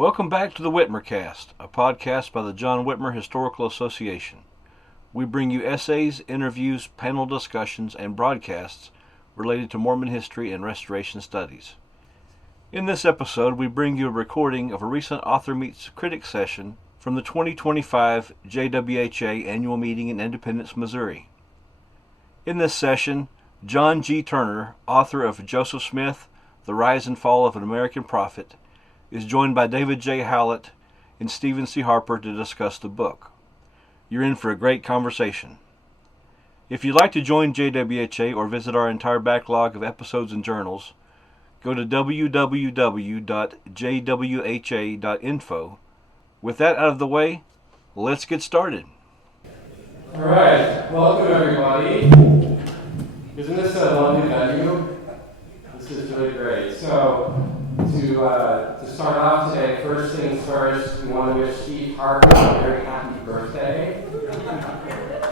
Welcome back to the Whitmercast, a podcast by the John Whitmer Historical Association. We bring you essays, interviews, panel discussions, and broadcasts related to Mormon history and restoration studies. In this episode, we bring you a recording of a recent Author Meets Critics session from the 2025 JWHA annual meeting in Independence, Missouri. In this session, John G. Turner, author of Joseph Smith, The Rise and Fall of an American Prophet, is joined by David J. Howlett and Stephen C. Harper to discuss the book. You're in for a great conversation. If you'd like to join JWHA or visit our entire backlog of episodes and journals, go to www.jwha.info. With that out of the way, let's get started. All right, welcome everybody. Isn't this a lovely venue? This is really great. So, to start off today, first things first, we want to wish Steve Harper a very happy birthday.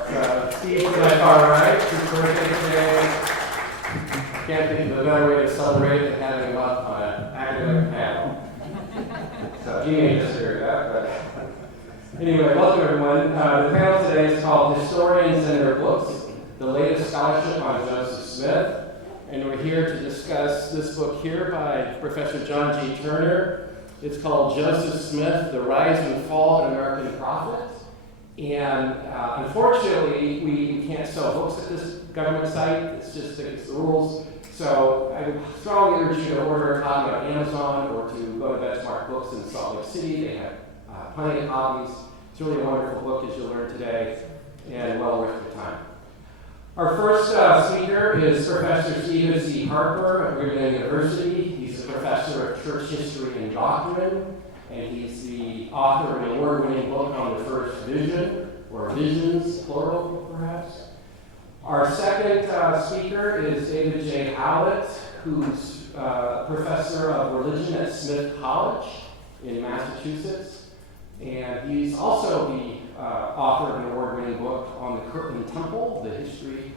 So, Steve, did I far right? His birthday today. Can't think of a better way to celebrate than having him up on an academic panel. So, he may disagree with that, but anyway, welcome everyone. The panel today is called Historians and Their Books, the latest scholarship on Joseph Smith. And we're here to discuss this book here by Professor John G. Turner. It's called Joseph Smith, The Rise and Fall of an American Prophet. And unfortunately, we can't sell books at this government site. It's just against the rules. So I would strongly urge you to order a copy on Amazon or to go to Benchmark Books in Salt Lake City. They have plenty of copies. It's really a wonderful book, as you'll learn today, and well worth your time. Our first speaker is Professor Stephen C. Harper at Harper University. He's a professor of church history and doctrine, and he's the author of an award-winning book on the first vision, or visions, plural, perhaps. Our second speaker is David J. Howlett, who's professor of religion at Smith College in Massachusetts. And he's also the author of an award-winning book on the Curtin Temple, the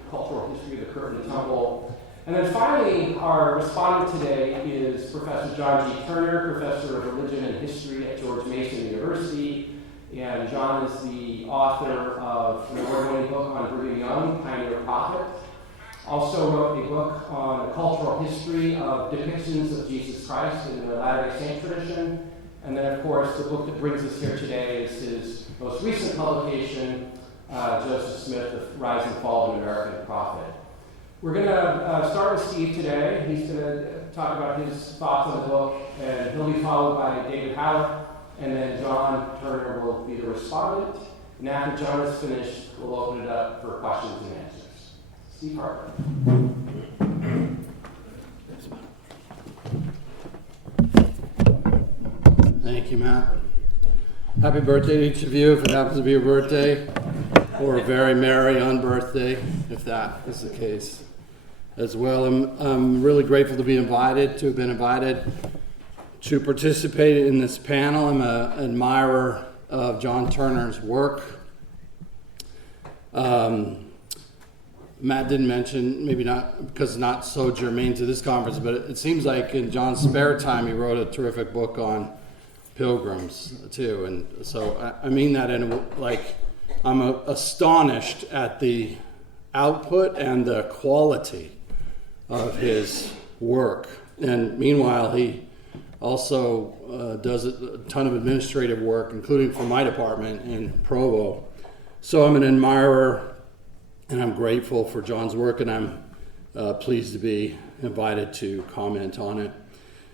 cultural history of the Curtin Temple. And then finally, our respondent today is Professor John G. Turner, professor of religion and history at George Mason University. And John is the author of an award-winning book on Brigham Young, Pioneer Prophet. Also wrote a book on the cultural history of depictions of Jesus Christ in the Latter-day Saint tradition. And then, of course, the book that brings us here today is his most recent publication, Joseph Smith, The Rise and Fall of an American Prophet. We're going to start with Steve today. He's going to talk about his thoughts on the book, and he'll be followed by David Howlett, and then John Turner will be the respondent. And after John is finished, we'll open it up for questions and answers. Steve Harper. Thank you, Matt. Happy birthday to each of you, if it happens to be your birthday, or a very merry unbirthday, if that is the case as well. I'm really grateful to have been invited to participate in this panel. I'm an admirer of John Turner's work. Matt didn't mention, maybe not because it's not so germane to this conference, but it seems like in John's spare time he wrote a terrific book on pilgrims too, and so I mean that I'm astonished at the output and the quality of his work. And meanwhile, he also does a ton of administrative work, including for my department in Provo. So I'm an admirer, and I'm grateful for John's work, and I'm pleased to be invited to comment on it.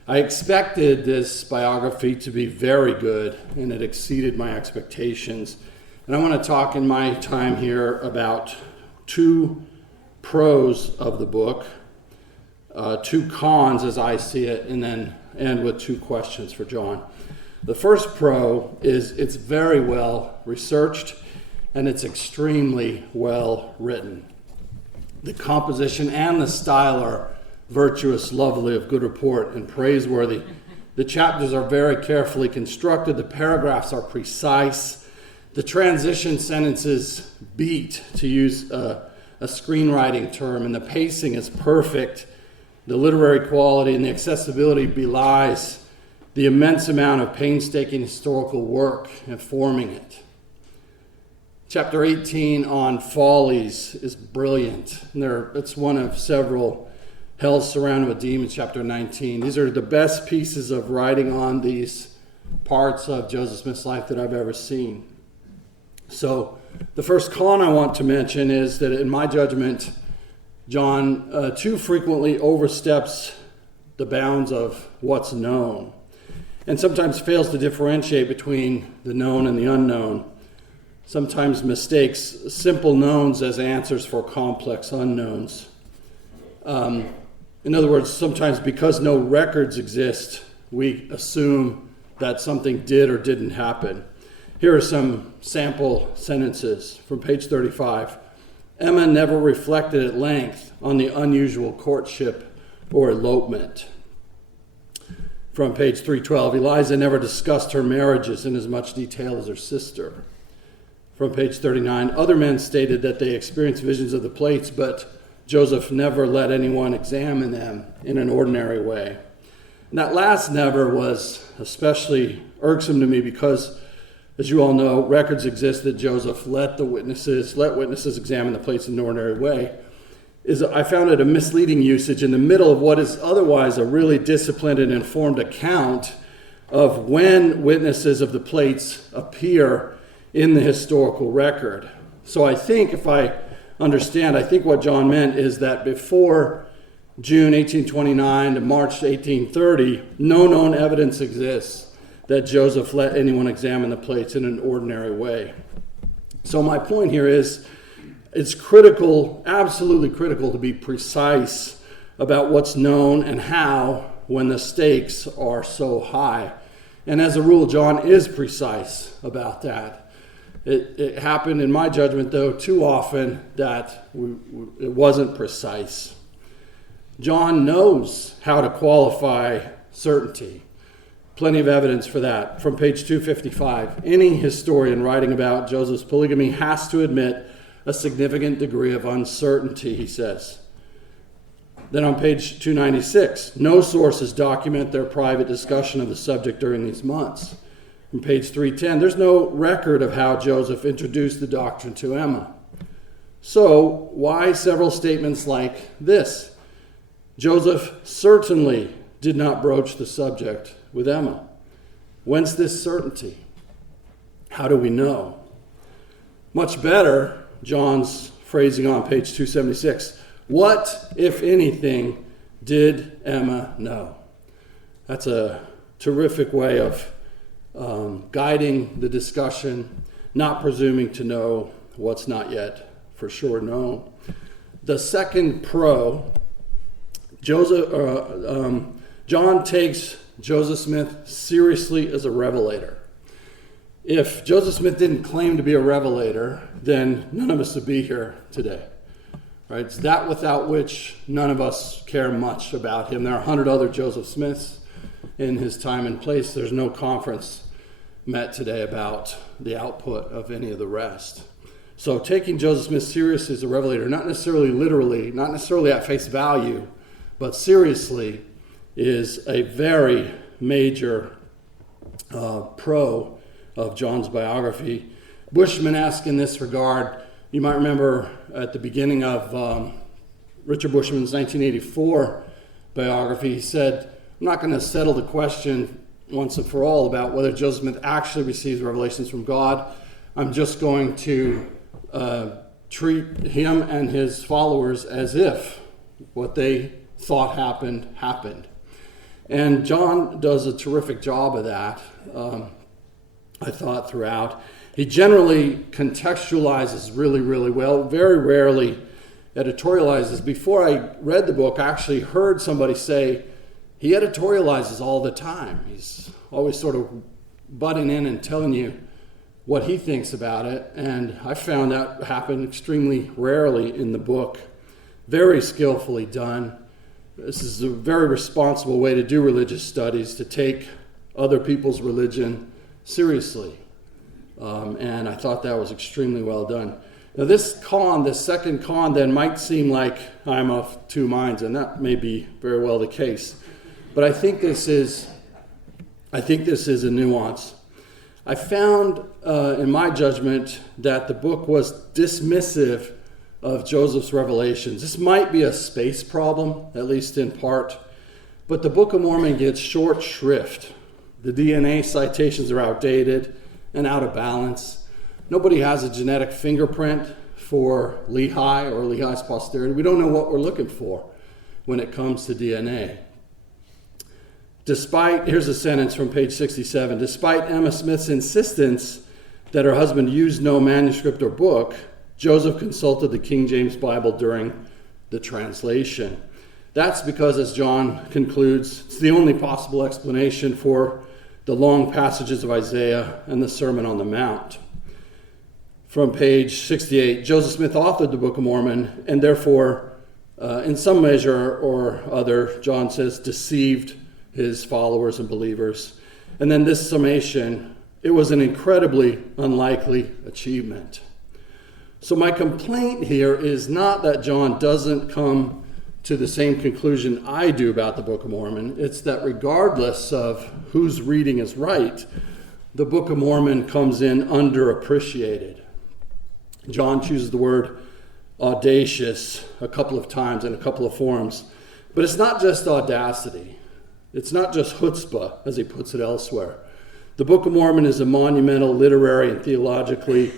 I expected this biography to be very good, and it exceeded my expectations. And I want to talk in my time here about two pros of the book, two cons as I see it, and then end with two questions for John. The first pro is it's very well researched, and it's extremely well written. The composition and the style are virtuous, lovely, of good report, and praiseworthy. The chapters are very carefully constructed. The paragraphs are precise. The transition sentences beat, to use a screenwriting term, and the pacing is perfect. The literary quality and the accessibility belies the immense amount of painstaking historical work informing it. Chapter 18 on follies is brilliant. It's one of several. Hell surrounded with demons, chapter 19. These are the best pieces of writing on these parts of Joseph Smith's life that I've ever seen. So the first con I want to mention is that in my judgment, John too frequently oversteps the bounds of what's known and sometimes fails to differentiate between the known and the unknown. Sometimes mistakes simple knowns as answers for complex unknowns. In other words, sometimes because no records exist, we assume that something did or didn't happen. Here are some sample sentences from page 35. Emma never reflected at length on the unusual courtship or elopement. From page 312, Eliza never discussed her marriages in as much detail as her sister. From page 39, other men stated that they experienced visions of the plates, but Joseph never let anyone examine them in an ordinary way. And that last never was especially irksome to me because, as you all know, records exist that Joseph let witnesses examine the plates in an ordinary way. I found it a misleading usage in the middle of what is otherwise a really disciplined and informed account of when witnesses of the plates appear in the historical record. So I think I think what John meant is that before June 1829 to March 1830, no known evidence exists that Joseph let anyone examine the plates in an ordinary way. So my point here is it's critical, absolutely critical, to be precise about what's known and how when the stakes are so high. And as a rule, John is precise about that. It happened, in my judgment, though, too often that it wasn't precise. John knows how to qualify certainty. Plenty of evidence for that. From page 255, any historian writing about Joseph's polygamy has to admit a significant degree of uncertainty, he says. Then on page 296, no sources document their private discussion of the subject during these months. From page 310, there's no record of how Joseph introduced the doctrine to Emma. So, why several statements like this? Joseph certainly did not broach the subject with Emma. Whence this certainty? How do we know? Much better, John's phrasing on page 276. What, if anything, did Emma know? That's a terrific way of guiding the discussion, not presuming to know what's not yet for sure known. The second pro, John takes Joseph Smith seriously as a revelator. If Joseph Smith didn't claim to be a revelator, then none of us would be here today. Right? It's that without which none of us care much about him. There are 100 other Joseph Smiths in his time and place. There's no conference met today about the output of any of the rest. So taking Joseph Smith seriously as a revelator, not necessarily literally, not necessarily at face value, but seriously, is a very major pro of John's biography. Bushman-esque in this regard. You might remember at the beginning of Richard Bushman's 1984 biography, he said, I'm not going to settle the question once and for all about whether Joseph Smith actually receives revelations from God. I'm just going to treat him and his followers as if what they thought happened. And John does a terrific job of that, I thought, throughout. He generally contextualizes really, really well, very rarely editorializes. Before I read the book, I actually heard somebody say, he editorializes all the time. He's always sort of butting in and telling you what he thinks about it. And I found that happen extremely rarely in the book. Very skillfully done. This is a very responsible way to do religious studies, to take other people's religion seriously. And I thought that was extremely well done. Now this second con, then might seem like I'm of two minds, and that may be very well the case. But I think I think this is a nuance. I found, in my judgment, that the book was dismissive of Joseph's revelations. This might be a space problem, at least in part, but the Book of Mormon gets short shrift. The DNA citations are outdated and out of balance. Nobody has a genetic fingerprint for Lehi or Lehi's posterity. We don't know what we're looking for when it comes to DNA. Here's a sentence from page 67, despite Emma Smith's insistence that her husband used no manuscript or book, Joseph consulted the King James Bible during the translation. That's because, as John concludes, it's the only possible explanation for the long passages of Isaiah and the Sermon on the Mount. From page 68, Joseph Smith authored the Book of Mormon and therefore, in some measure or other, John says, deceived his followers and believers. And then this summation, it was an incredibly unlikely achievement. So my complaint here is not that John doesn't come to the same conclusion I do about the Book of Mormon. It's that regardless of whose reading is right, the Book of Mormon comes in underappreciated. John chooses the word audacious a couple of times in a couple of forms, but it's not just audacity. It's not just chutzpah, as he puts it elsewhere. The Book of Mormon is a monumental literary and theologically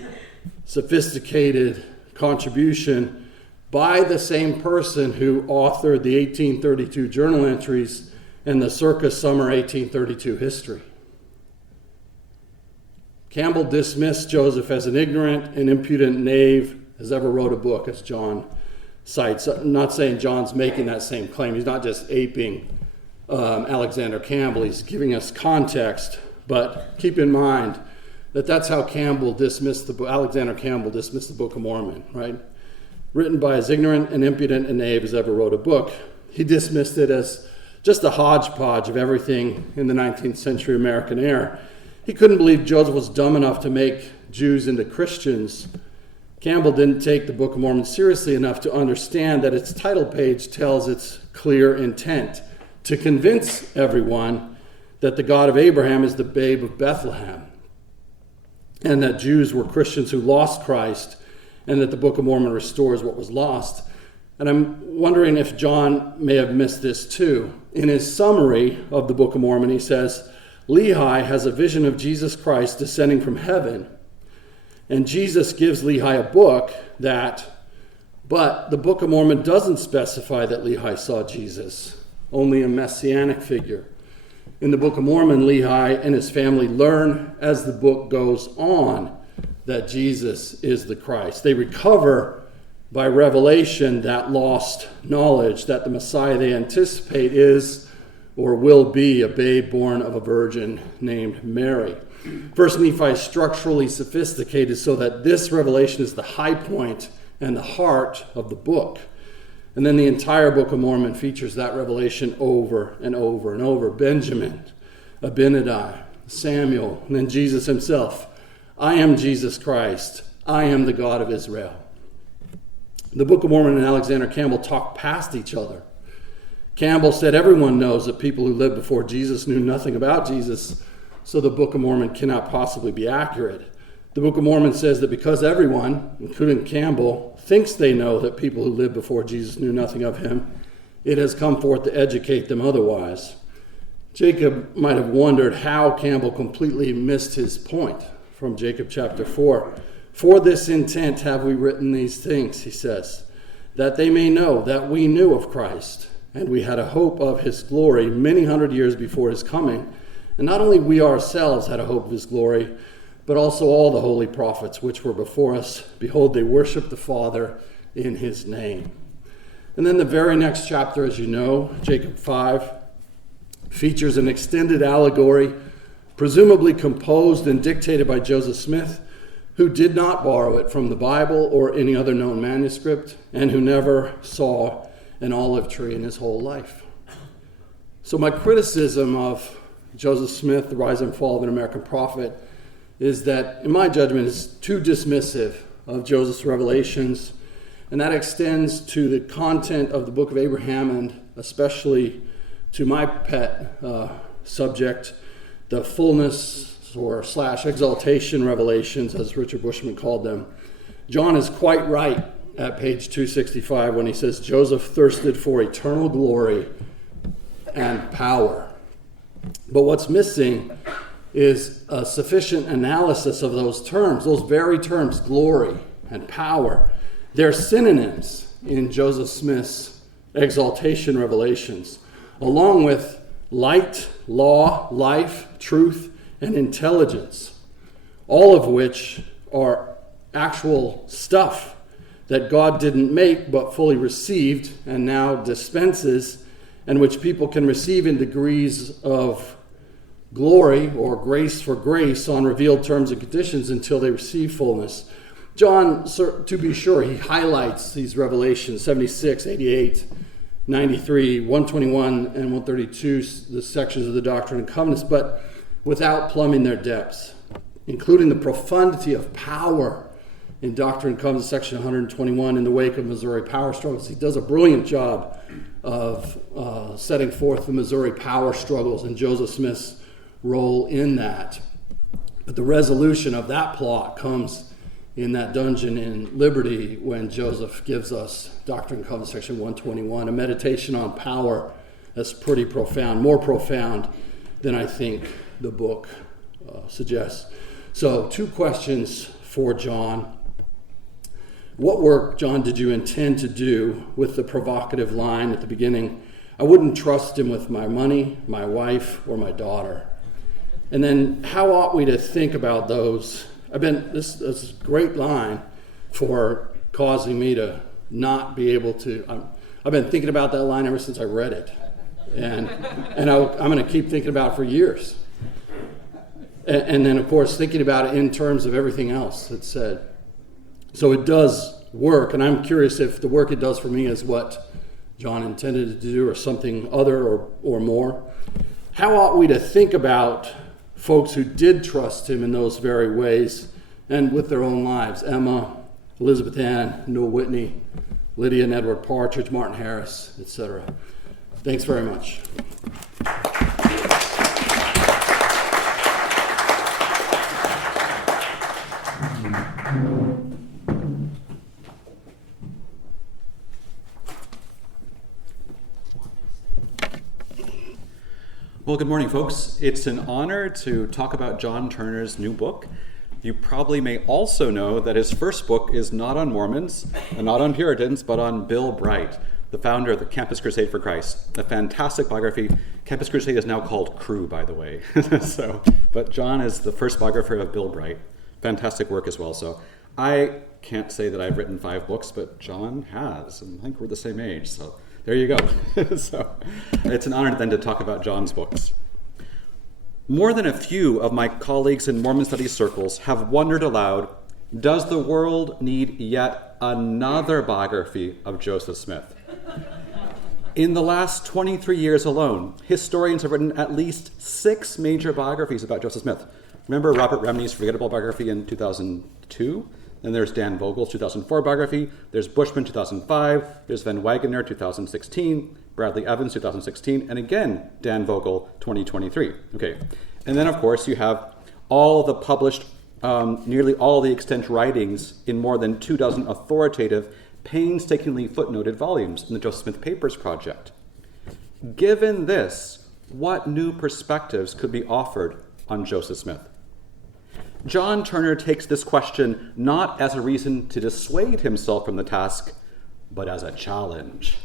sophisticated contribution by the same person who authored the 1832 journal entries and the circa summer 1832 history. Campbell dismissed Joseph as an ignorant and impudent knave as ever wrote a book, as John cites. I'm not saying John's making that same claim. He's not just aping Alexander Campbell. He's giving us context, but keep in mind that that's how Alexander Campbell dismissed the Book of Mormon, right? Written by as ignorant and impudent a knave as ever wrote a book. He dismissed it as just a hodgepodge of everything in the 19th century American era. He couldn't believe Joseph was dumb enough to make Jews into Christians. Campbell didn't take the Book of Mormon seriously enough to understand that its title page tells its clear intent to convince everyone that the God of Abraham is the babe of Bethlehem, and that Jews were Christians who lost Christ, and that the Book of Mormon restores what was lost. And I'm wondering if John may have missed this too. In his summary of the Book of Mormon, he says, Lehi has a vision of Jesus Christ descending from heaven, and Jesus gives Lehi a book but the Book of Mormon doesn't specify that Lehi saw Jesus, only a messianic figure. In the Book of Mormon, Lehi and his family learn as the book goes on that Jesus is the Christ. They recover by revelation that lost knowledge that the Messiah they anticipate is or will be a babe born of a virgin named Mary. First Nephi is structurally sophisticated so that this revelation is the high point and the heart of the book. And then the entire Book of Mormon features that revelation over and over and over. Benjamin, Abinadi, Samuel, and then Jesus himself. I am Jesus Christ. I am the God of Israel. The Book of Mormon and Alexander Campbell talk past each other. Campbell said everyone knows that people who lived before Jesus knew nothing about Jesus, so the Book of Mormon cannot possibly be accurate. The Book of Mormon says that because everyone, including Campbell, thinks they know that people who lived before Jesus knew nothing of him, it has come forth to educate them otherwise. Jacob might have wondered how Campbell completely missed his point from Jacob chapter 4. For this intent have we written these things, he says, that they may know that we knew of Christ, and we had a hope of his glory many hundred years before his coming. And not only we ourselves had a hope of his glory, but also all the holy prophets which were before us. Behold, they worshiped the Father in his name. And then the very next chapter, as you know, Jacob 5, features an extended allegory, presumably composed and dictated by Joseph Smith, who did not borrow it from the Bible or any other known manuscript, and who never saw an olive tree in his whole life. So my criticism of Joseph Smith, The Rise and Fall of an American Prophet, is that, in my judgment, is too dismissive of Joseph's revelations, and that extends to the content of the Book of Abraham, and especially to my pet subject, the fullness or / exaltation revelations, as Richard Bushman called them, John is quite right at page 265 when he says Joseph thirsted for eternal glory and power. But what's missing is a sufficient analysis of those terms, those very terms, glory and power. They're synonyms in Joseph Smith's exaltation revelations, along with light, law, life, truth, and intelligence, all of which are actual stuff that God didn't make but fully received and now dispenses, and which people can receive in degrees of glory or grace for grace on revealed terms and conditions until they receive fullness. John, to be sure, he highlights these revelations, 76, 88, 93, 121, and 132, the sections of the Doctrine and Covenants, but without plumbing their depths, including the profundity of power in Doctrine and Covenants, section 121, in the wake of Missouri power struggles. He does a brilliant job of setting forth the Missouri power struggles and Joseph Smith's role in that. But the resolution of that plot comes in that dungeon in Liberty when Joseph gives us Doctrine and Covenants, section 121, a meditation on power that's pretty profound, more profound than I think the book suggests. So 2 questions for John. What work, John, did you intend to do with the provocative line at the beginning? I wouldn't trust him with my money, my wife, or my daughter. And then how ought we to think about those? This is a great line for causing me to not be able to. I've been thinking about that line ever since I read it. And I'm going to keep thinking about it for years. And then, of course, thinking about it in terms of everything else that's said. So it does work, and I'm curious if the work it does for me is what John intended to do or something other or more. How ought we to think about folks who did trust him in those very ways and with their own lives? Emma, Elizabeth Ann, Noel Whitney, Lydia and Edward Partridge, Martin Harris, etc. Thanks very much. Well, good morning, folks. It's an honor to talk about John Turner's new book. You probably may also know that his first book is not on Mormons and not on Puritans, but on Bill Bright, the founder of the Campus Crusade for Christ. A fantastic biography. Campus Crusade is now called Cru, by the way. But John is the first biographer of Bill Bright. Fantastic work as well. So I can't say that I've written 5 books, but John has, and I think we're the same age, so there you go. So it's an honor then to talk about John's books. More than a few of my colleagues in Mormon studies circles have wondered aloud, does the world need yet another biography of Joseph Smith? In the last 23 years alone, historians have written at least 6 major biographies about Joseph Smith. Remember Robert Remney's forgettable biography in 2002? Then there's Dan Vogel's 2004 biography. There's Bushman 2005. There's Van Wagener 2016. Bradley Evans 2016. And again, Dan Vogel 2023. Okay. And then, of course, you have all the published, nearly all the extant writings in more than 24 authoritative, painstakingly footnoted volumes in the Joseph Smith Papers Project. Given this, what new perspectives could be offered on Joseph Smith? John Turner takes this question not as a reason to dissuade himself from the task, but as a challenge.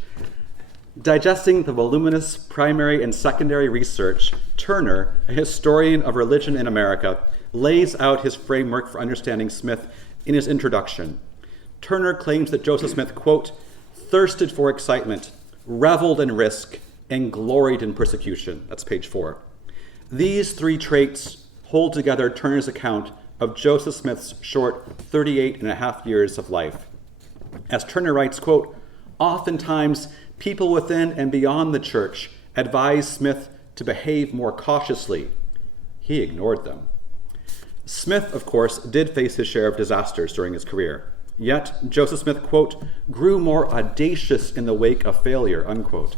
Digesting the voluminous primary and secondary research, Turner, a historian of religion in America, lays out his framework for understanding Smith in his introduction. Turner claims that Joseph Smith, quote, thirsted for excitement, reveled in risk, and gloried in persecution. That's page 4. These 3 traits hold together Turner's account of Joseph Smith's short 38 and a half years of life. As Turner writes, quote, oftentimes people within and beyond the church advised Smith to behave more cautiously. He ignored them. Smith, of course, did face his share of disasters during his career. Yet Joseph Smith, quote, grew more audacious in the wake of failure, unquote.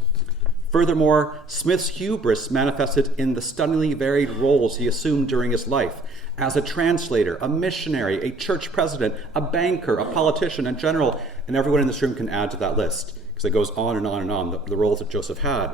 Furthermore, Smith's hubris manifested in the stunningly varied roles he assumed during his life as a translator, a missionary, a church president, a banker, a politician, a general, and everyone in this room can add to that list because it goes on and on and on, the roles that Joseph had.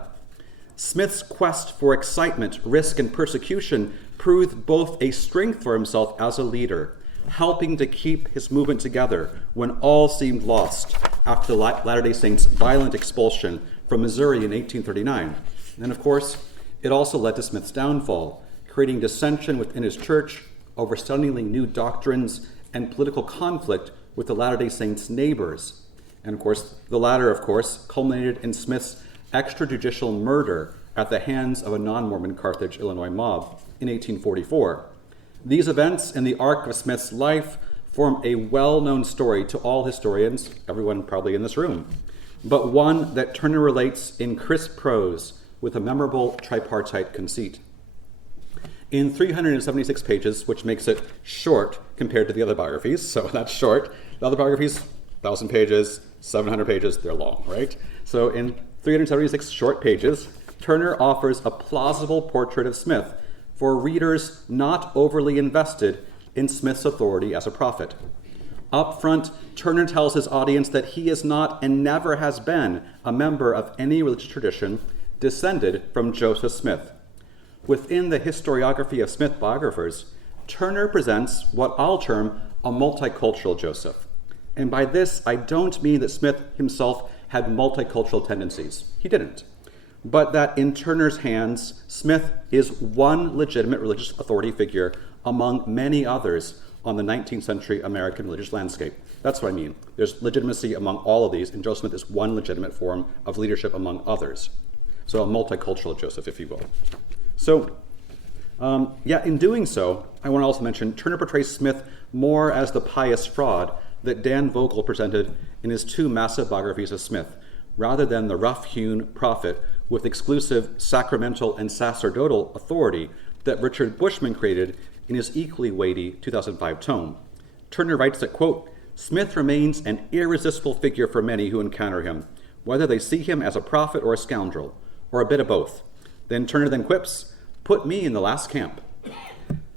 Smith's quest for excitement, risk, and persecution proved both a strength for himself as a leader, helping to keep his movement together when all seemed lost after the Latter-day Saints' violent expulsion from Missouri in 1839. And of course, it also led to Smith's downfall, creating dissension within his church over stunningly new doctrines and political conflict with the Latter-day Saints' neighbors. And of course, the latter, of course, culminated in Smith's extrajudicial murder at the hands of a non-Mormon Carthage, Illinois mob in 1844. These events in the arc of Smith's life form a well-known story to all historians, everyone probably in this room, but one that Turner relates in crisp prose with a memorable tripartite conceit. In 376 pages, which makes it short compared to the other biographies, so that's short. The other biographies, 1,000 pages, 700 pages, they're long, right? So in 376 short pages, Turner offers a plausible portrait of Smith for readers not overly invested in Smith's authority as a prophet. Up front, Turner tells his audience that he is not and never has been a member of any religious tradition descended from Joseph Smith. Within the historiography of Smith biographers, Turner presents what I'll term a multicultural Joseph. And by this, I don't mean that Smith himself had multicultural tendencies. He didn't. But that in Turner's hands, Smith is one legitimate religious authority figure among many others on the 19th century American religious landscape. That's what I mean. There's legitimacy among all of these, and Joseph Smith is one legitimate form of leadership among others. So a multicultural Joseph, if you will. So, in doing so, I want to also mention Turner portrays Smith more as the pious fraud that Dan Vogel presented in his two massive biographies of Smith, rather than the rough-hewn prophet with exclusive sacramental and sacerdotal authority that Richard Bushman created in his equally weighty 2005 tome. Turner writes that, quote, Smith remains an irresistible figure for many who encounter him, whether they see him as a prophet or a scoundrel, or a bit of both. Then Turner then quips, put me in the last camp.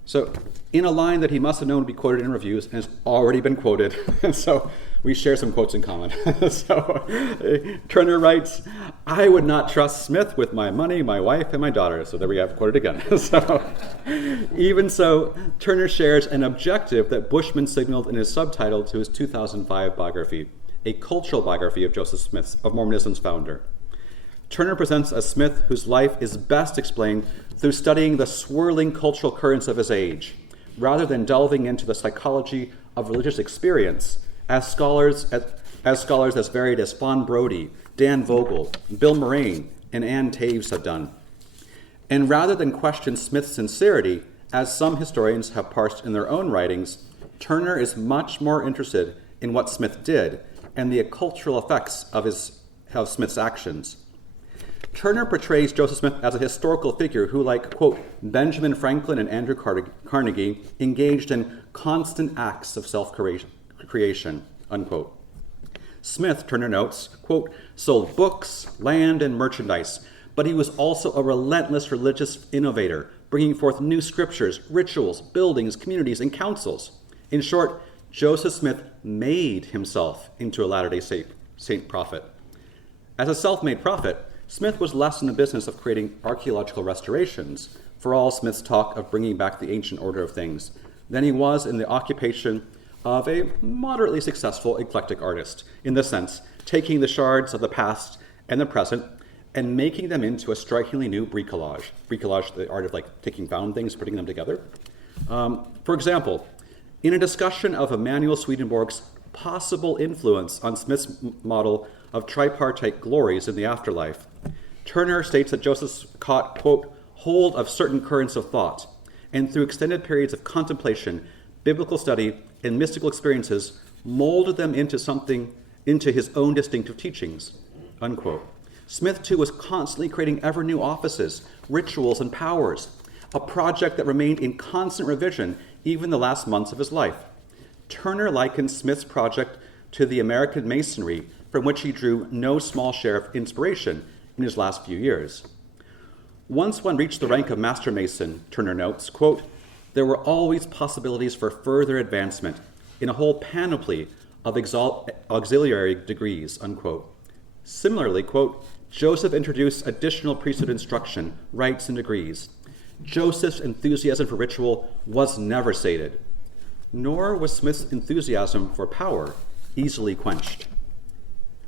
So in a line that he must have known to be quoted in reviews and has already been quoted, so we share some quotes in common. So Turner writes, I would not trust Smith with my money, my wife, and my daughter. So there we have quoted again. So even so, Turner shares an objective that Bushman signaled in his subtitle to his 2005 biography, a cultural biography of Joseph Smith, of Mormonism's founder. Turner presents a Smith whose life is best explained through studying the swirling cultural currents of his age, rather than delving into the psychology of religious experience, as scholars as varied as Fawn Brody, Dan Vogel, Bill Moraine, and Ann Taves have done. And rather than question Smith's sincerity, as some historians have parsed in their own writings, Turner is much more interested in what Smith did and the cultural effects of Smith's actions. Turner portrays Joseph Smith as a historical figure who, like, quote, Benjamin Franklin and Andrew Carnegie, engaged in constant acts of self-creation, unquote. Smith, Turner notes, quote, sold books, land, and merchandise, but he was also a relentless religious innovator, bringing forth new scriptures, rituals, buildings, communities, and councils. In short, Joseph Smith made himself into a Latter-day Saint prophet. As a self-made prophet, Smith was less in the business of creating archaeological restorations, for all Smith's talk of bringing back the ancient order of things, than he was in the occupation of a moderately successful eclectic artist, in the sense, taking the shards of the past and the present and making them into a strikingly new bricolage. Bricolage, the art of taking found things, putting them together. For example, in a discussion of Emanuel Swedenborg's possible influence on Smith's model of tripartite glories in the afterlife, Turner states that Joseph caught, quote, hold of certain currents of thought, and through extended periods of contemplation, biblical study, and mystical experiences, molded them into his own distinctive teachings, unquote. Smith, too, was constantly creating ever new offices, rituals, and powers, a project that remained in constant revision even the last months of his life. Turner likens Smith's project to the American Masonry, from which he drew no small share of inspiration, in his last few years. Once one reached the rank of Master Mason, Turner notes, quote, there were always possibilities for further advancement in a whole panoply of auxiliary degrees, unquote. Similarly, quote, Joseph introduced additional priesthood instruction, rites, and degrees. Joseph's enthusiasm for ritual was never sated, nor was Smith's enthusiasm for power easily quenched.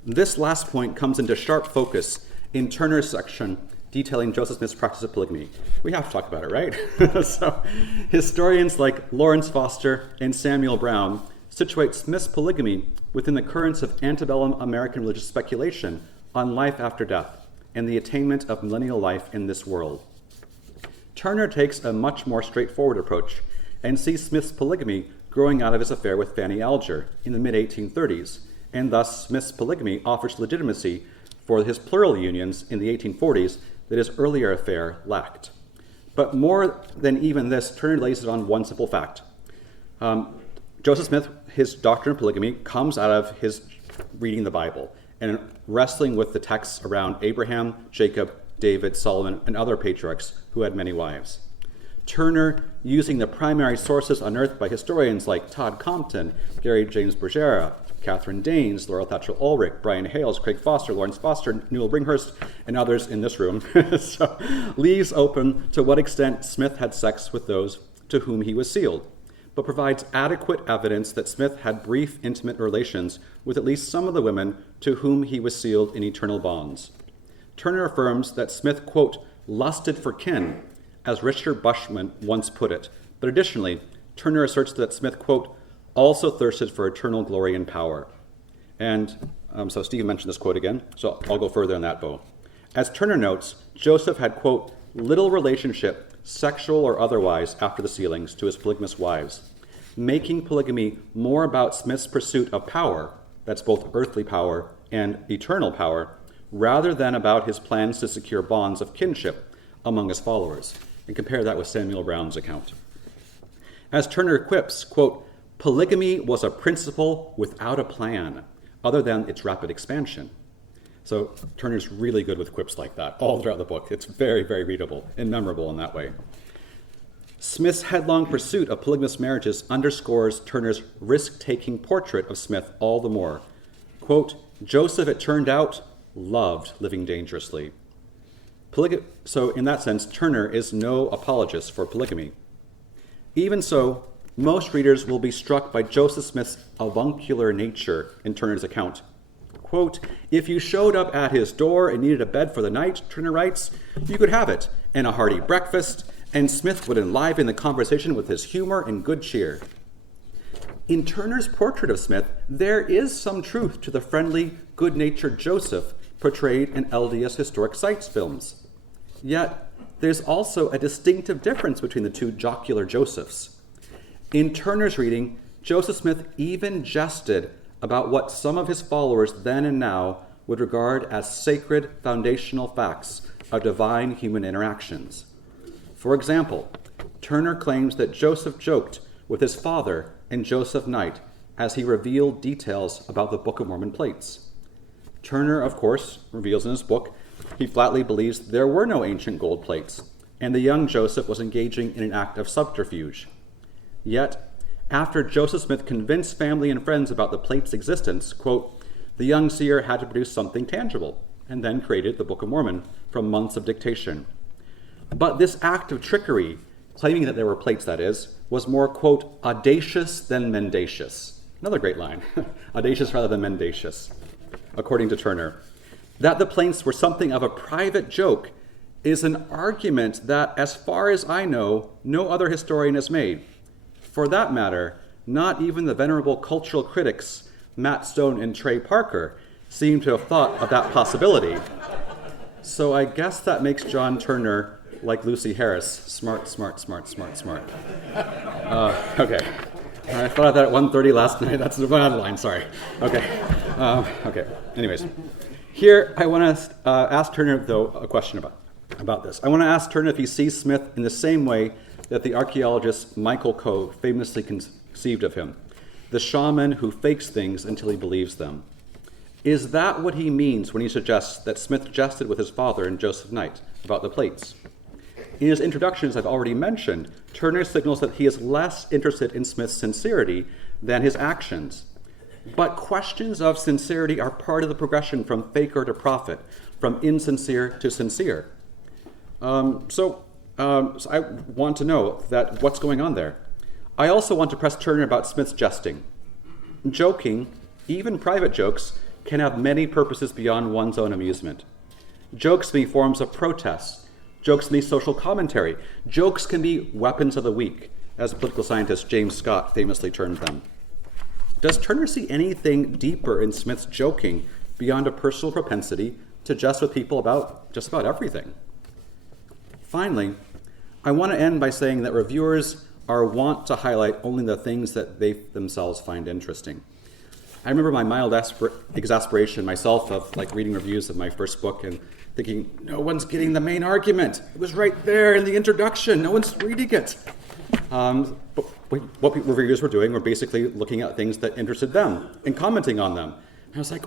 This last point comes into sharp focus in Turner's section detailing Joseph Smith's practice of polygamy. We have to talk about it, right? So, historians like Lawrence Foster and Samuel Brown situate Smith's polygamy within the currents of antebellum American religious speculation on life after death and the attainment of millennial life in this world. Turner takes a much more straightforward approach and sees Smith's polygamy growing out of his affair with Fanny Alger in the mid-1830s, and thus Smith's polygamy offers legitimacy for his plural unions in the 1840s that his earlier affair lacked. But more than even this, Turner lays it on one simple fact. Joseph Smith, his doctrine of polygamy, comes out of his reading the Bible and wrestling with the texts around Abraham, Jacob, David, Solomon, and other patriarchs who had many wives. Turner, using the primary sources unearthed by historians like Todd Compton, Gary James Bergera, Catherine Danes, Laurel Thatcher Ulrich, Brian Hales, Craig Foster, Lawrence Foster, Newell Bringhurst, and others in this room, so leaves open to what extent Smith had sex with those to whom he was sealed, but provides adequate evidence that Smith had brief, intimate relations with at least some of the women to whom he was sealed in eternal bonds. Turner affirms that Smith, quote, lusted for kin, as Richard Bushman once put it, but additionally, Turner asserts that Smith, quote, also thirsted for eternal glory and power. And so Stephen mentioned this quote again, so I'll go further on that bow. As Turner notes, Joseph had, quote, little relationship, sexual or otherwise, after the sealings to his polygamous wives, making polygamy more about Smith's pursuit of power, that's both earthly power and eternal power, rather than about his plans to secure bonds of kinship among his followers. And compare that with Samuel Brown's account. As Turner quips, quote, polygamy was a principle without a plan, other than its rapid expansion. So Turner's really good with quips like that all throughout the book. It's very, very readable and memorable in that way. Smith's headlong pursuit of polygamous marriages underscores Turner's risk-taking portrait of Smith all the more. Quote, Joseph, it turned out, loved living dangerously. So in that sense, Turner is no apologist for polygamy. Even so, most readers will be struck by Joseph Smith's avuncular nature in Turner's account. Quote, if you showed up at his door and needed a bed for the night, Turner writes, you could have it, and a hearty breakfast, and Smith would enliven the conversation with his humor and good cheer. In Turner's portrait of Smith, there is some truth to the friendly, good-natured Joseph portrayed in LDS historic sites films. Yet, there's also a distinctive difference between the two jocular Josephs. In Turner's reading, Joseph Smith even jested about what some of his followers then and now would regard as sacred foundational facts of divine human interactions. For example, Turner claims that Joseph joked with his father and Joseph Knight as he revealed details about the Book of Mormon plates. Turner, of course, reveals in his book he flatly believes there were no ancient gold plates, and the young Joseph was engaging in an act of subterfuge. Yet, after Joseph Smith convinced family and friends about the plate's existence, quote, the young seer had to produce something tangible, and then created the Book of Mormon from months of dictation. But this act of trickery, claiming that there were plates, that is, was more, quote, audacious than mendacious. Another great line. Audacious rather than mendacious, according to Turner. That the plates were something of a private joke is an argument that, as far as I know, no other historian has made. For that matter, not even the venerable cultural critics Matt Stone and Trey Parker seem to have thought of that possibility. So I guess that makes John Turner, like Lucy Harris, smart. Okay. I thought of that at 1:30 last night. That's the bad line, sorry. Okay. Anyways. Here, I want to ask Turner, though, a question about this. I want to ask Turner if he sees Smith in the same way that the archaeologist Michael Coe famously conceived of him, the shaman who fakes things until he believes them. Is that what he means when he suggests that Smith jested with his father and Joseph Knight about the plates? In his introduction, as I've already mentioned, Turner signals that he is less interested in Smith's sincerity than his actions. But questions of sincerity are part of the progression from faker to prophet, from insincere to sincere. So I want to know that what's going on there. I also want to press Turner about Smith's jesting. Joking, even private jokes, can have many purposes beyond one's own amusement. Jokes can be forms of protest. Jokes can be social commentary. Jokes can be weapons of the weak, as political scientist James Scott famously termed them. Does Turner see anything deeper in Smith's joking beyond a personal propensity to jest with people about just about everything? Finally, I want to end by saying that reviewers are wont to highlight only the things that they themselves find interesting. I remember my mild exasperation myself of reading reviews of my first book and thinking, no one's getting the main argument. It was right there in the introduction. No one's reading it. But what reviewers were doing were basically looking at things that interested them and commenting on them. And I was like,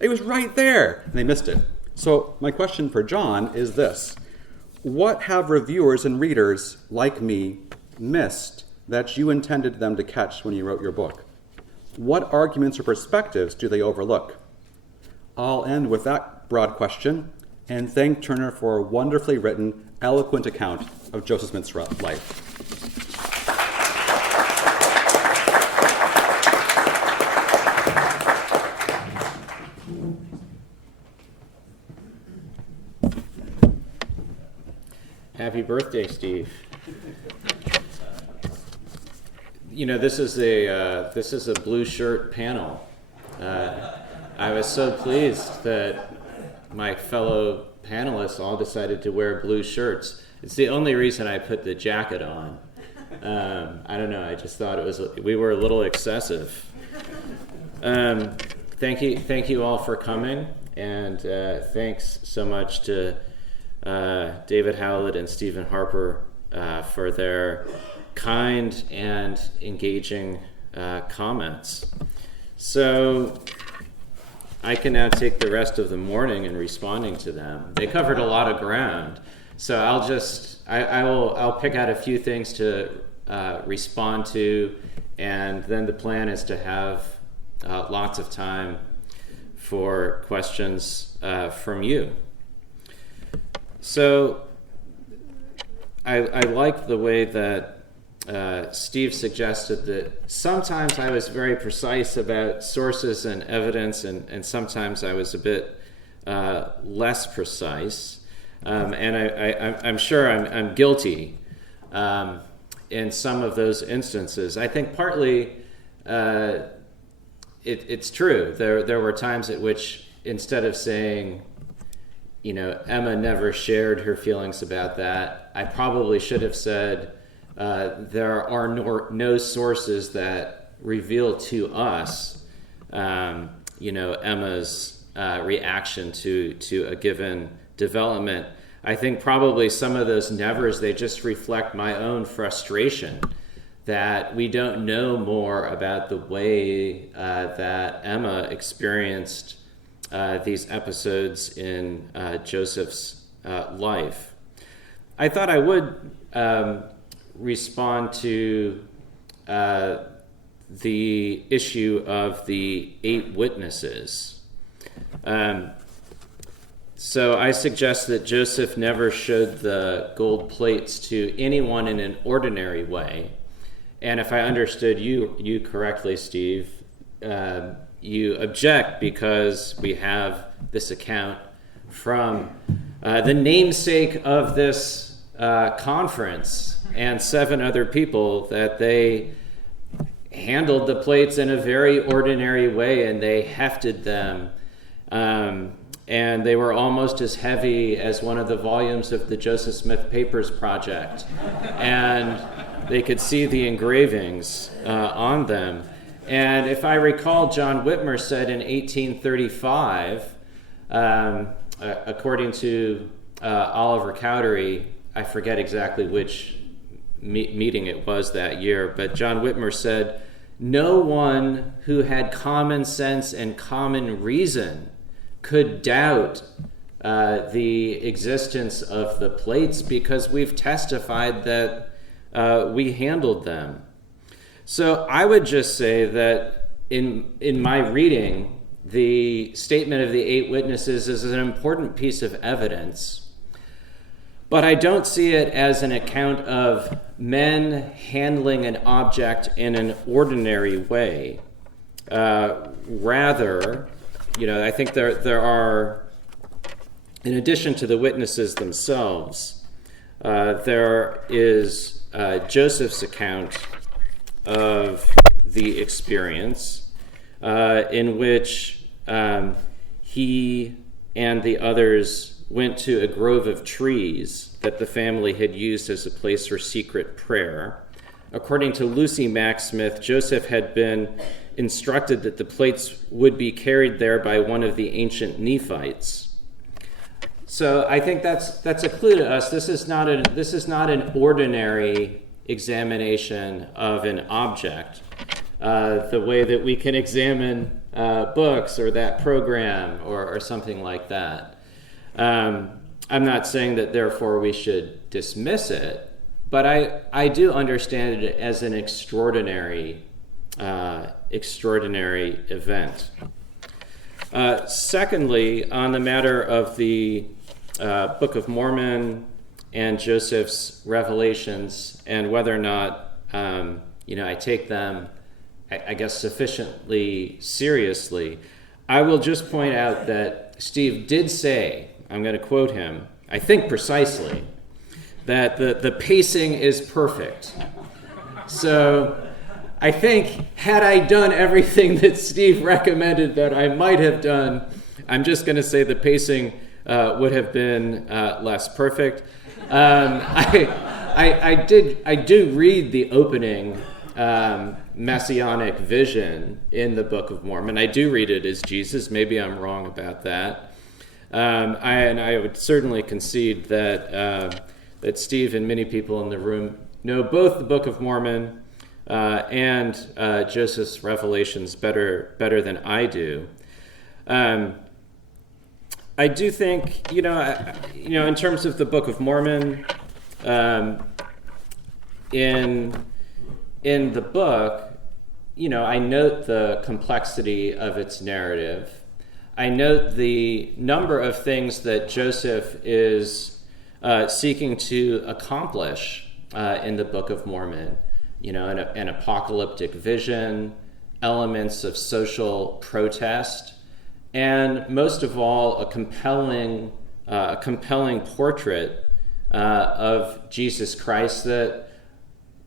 it was right there. And they missed it. So my question for John is this. What have reviewers and readers like me missed that you intended them to catch when you wrote your book? What arguments or perspectives do they overlook? I'll end with that broad question and thank Turner for a wonderfully written, eloquent account of Joseph Smith's life. Happy birthday, Steve. This is a blue shirt panel. I was so pleased that my fellow panelists all decided to wear blue shirts. It's the only reason I put the jacket on. I don't know. I just thought we were a little excessive. Thank you all for coming, and thanks so much to David Howlett and Stephen Harper for their kind and engaging comments. So I can now take the rest of the morning in responding to them. They covered a lot of ground, so I'll pick out a few things to respond to, and then the plan is to have lots of time for questions from you. So I like the way that Steve suggested that sometimes I was very precise about sources and evidence, and sometimes I was a bit less precise. And I'm sure I'm guilty in some of those instances. I think partly it's true. There were times at which instead of saying, Emma never shared her feelings about that, I probably should have said, there are no sources that reveal to us, Emma's reaction to a given development. I think probably some of those nevers, they just reflect my own frustration that we don't know more about the way that Emma experienced these episodes in Joseph's life. I thought I would respond to the issue of the 8 witnesses. So I suggest that Joseph never showed the gold plates to anyone in an ordinary way. And if I understood you correctly, Steve, you object because we have this account from the namesake of this conference and 7 other people that they handled the plates in a very ordinary way, and they hefted them, and they were almost as heavy as one of the volumes of the Joseph Smith Papers Project, and they could see the engravings on them. And if I recall, John Whitmer said in 1835, according to Oliver Cowdery, I forget exactly which meeting it was that year, but John Whitmer said, no one who had common sense and common reason could doubt the existence of the plates, because we've testified that we handled them. So I would just say that in my reading, the statement of the 8 witnesses is an important piece of evidence, but I don't see it as an account of men handling an object in an ordinary way. Rather, I think there are, in addition to the witnesses themselves, there is Joseph's account of the experience, in which he and the others went to a grove of trees that the family had used as a place for secret prayer. According to Lucy Macksmith, Joseph had been instructed that the plates would be carried there by one of the ancient Nephites. So I think that's a clue to us. This is not an ordinary examination of an object, the way that we can examine books or that program or something like that. I'm not saying that therefore we should dismiss it, but I do understand it as an extraordinary event. Secondly, on the matter of the Book of Mormon and Joseph's revelations, and whether or not I take them, I guess, sufficiently seriously, I will just point out that Steve did say, I'm going to quote him, I think precisely, that the pacing is perfect. So I think, had I done everything that Steve recommended that I might have done, I'm just going to say the pacing would have been less perfect. I do read the opening messianic vision in the Book of Mormon. I do read it as Jesus. Maybe I'm wrong about that. I would certainly concede that Steve and many people in the room know both the Book of Mormon and Joseph's revelations better than I do. I do think, in terms of the Book of Mormon, in the book, I note the complexity of its narrative. I note the number of things that Joseph is seeking to accomplish in the Book of Mormon. An apocalyptic vision, elements of social protest, and most of all, a compelling portrait of Jesus Christ that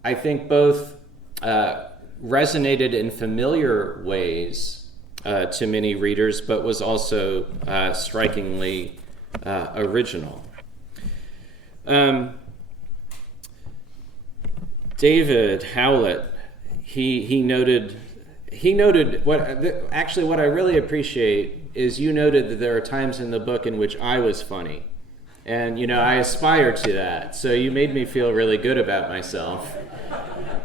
I think both resonated in familiar ways to many readers, but was also strikingly original. David Howlett, he noted what I really appreciate is you noted that there are times in the book in which I was funny, and I aspire to that. So you made me feel really good about myself.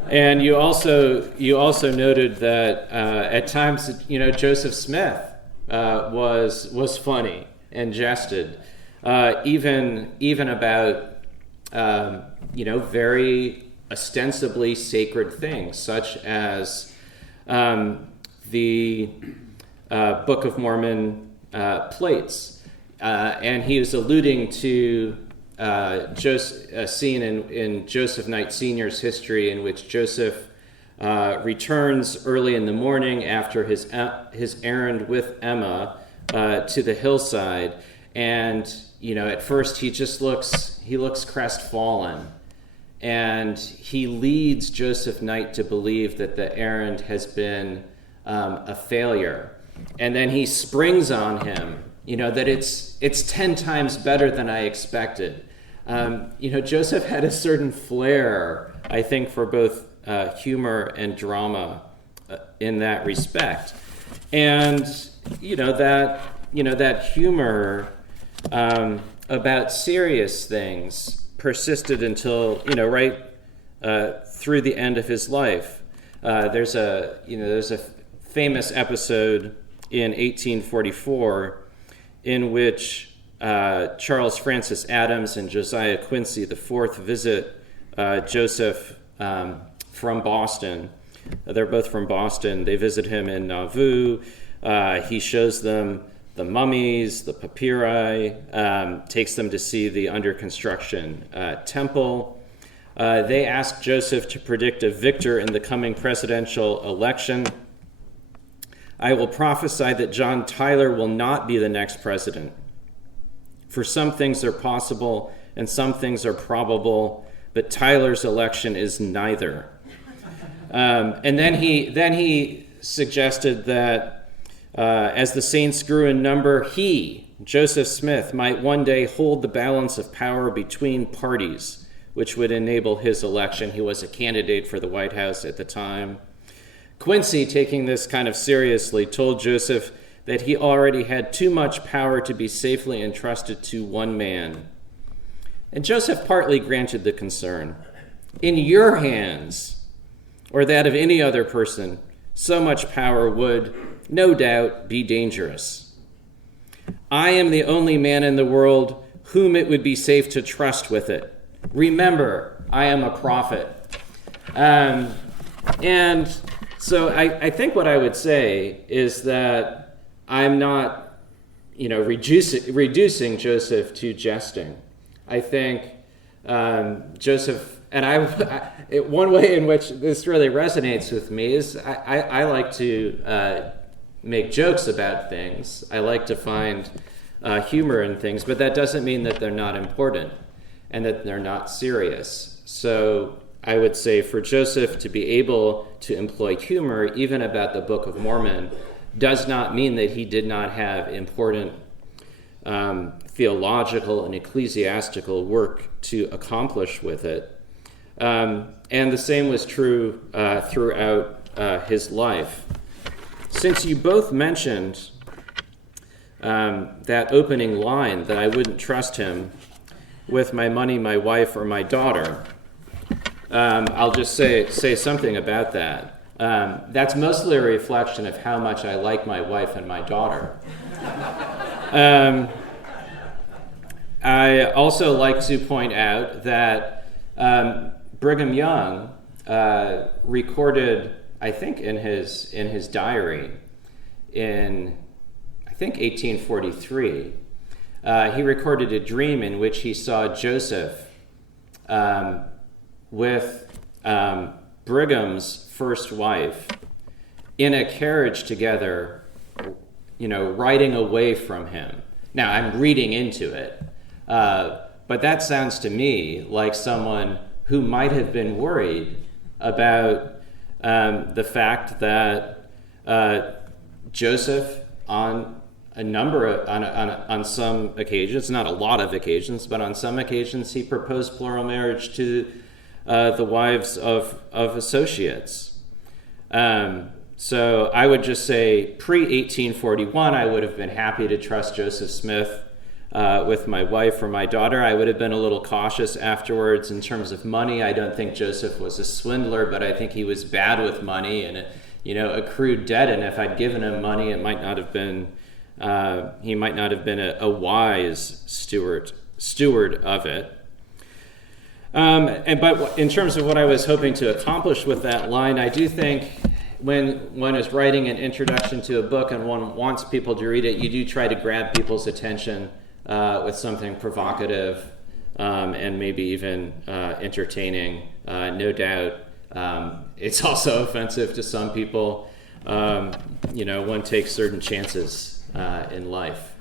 And you also noted that at times, Joseph Smith was funny and jested, even about very ostensibly sacred things, such as the Book of Mormon plates, and he was alluding to a scene in Joseph Knight Sr.'s history in which Joseph returns early in the morning after his errand with Emma to the hillside, and at first he looks crestfallen, and he leads Joseph Knight to believe that the errand has been a failure, and then he springs on him, that it's 10 times better than I expected. Joseph had a certain flair, I think, for both humor and drama in that respect, and that humor about serious things persisted until right through the end of his life. There's a famous episode in 1844 in which Charles Francis Adams and Josiah Quincy IV visit Joseph from Boston. They're both from Boston. They visit him in Nauvoo. He shows them the mummies, the papyri, takes them to see the under construction temple. They ask Joseph to predict a victor in the coming presidential election. I will prophesy that John Tyler will not be the next president. For some things are possible and some things are probable, but Tyler's election is neither. And then he suggested that as the saints grew in number, he, Joseph Smith, might one day hold the balance of power between parties, which would enable his election. He was a candidate for the White House at the time. Quincy, taking this kind of seriously, told Joseph that he already had too much power to be safely entrusted to one man. And Joseph partly granted the concern. In your hands, or that of any other person, so much power would, no doubt, be dangerous. I am the only man in the world whom it would be safe to trust with it. Remember, I am a prophet. And so I think what I would say is that I'm not, reducing Joseph to jesting. I think Joseph, and one way in which this really resonates with me is I like to make jokes about things. I like to find humor in things, but that doesn't mean that they're not important and that they're not serious. So I would say for Joseph to be able to employ humor, even about the Book of Mormon, does not mean that he did not have important theological and ecclesiastical work to accomplish with it. And the same was true throughout his life. Since you both mentioned that opening line that I wouldn't trust him with my money, my wife, or my daughter, I'll just say something about that. That's mostly a reflection of how much I like my wife and my daughter. I also like to point out that Brigham Young recorded, I think, in his diary in, I think, 1843, he recorded a dream in which he saw Joseph with Brigham's first wife in a carriage together, riding away from him. Now, I'm reading into it, but that sounds to me like someone who might have been worried about the fact that Joseph, on some occasions, not a lot of occasions, but on some occasions, he proposed plural marriage to the wives of associates. So I would just say pre-1841, I would have been happy to trust Joseph Smith with my wife or my daughter. I would have been a little cautious afterwards in terms of money. I don't think Joseph was a swindler, but I think he was bad with money and accrued debt. And if I'd given him money, it might not have been he might not have been a wise steward of it. But in terms of what I was hoping to accomplish with that line, I do think when one is writing an introduction to a book and one wants people to read it, you do try to grab people's attention with something provocative and maybe even entertaining. No doubt, it's also offensive to some people. One takes certain chances in life.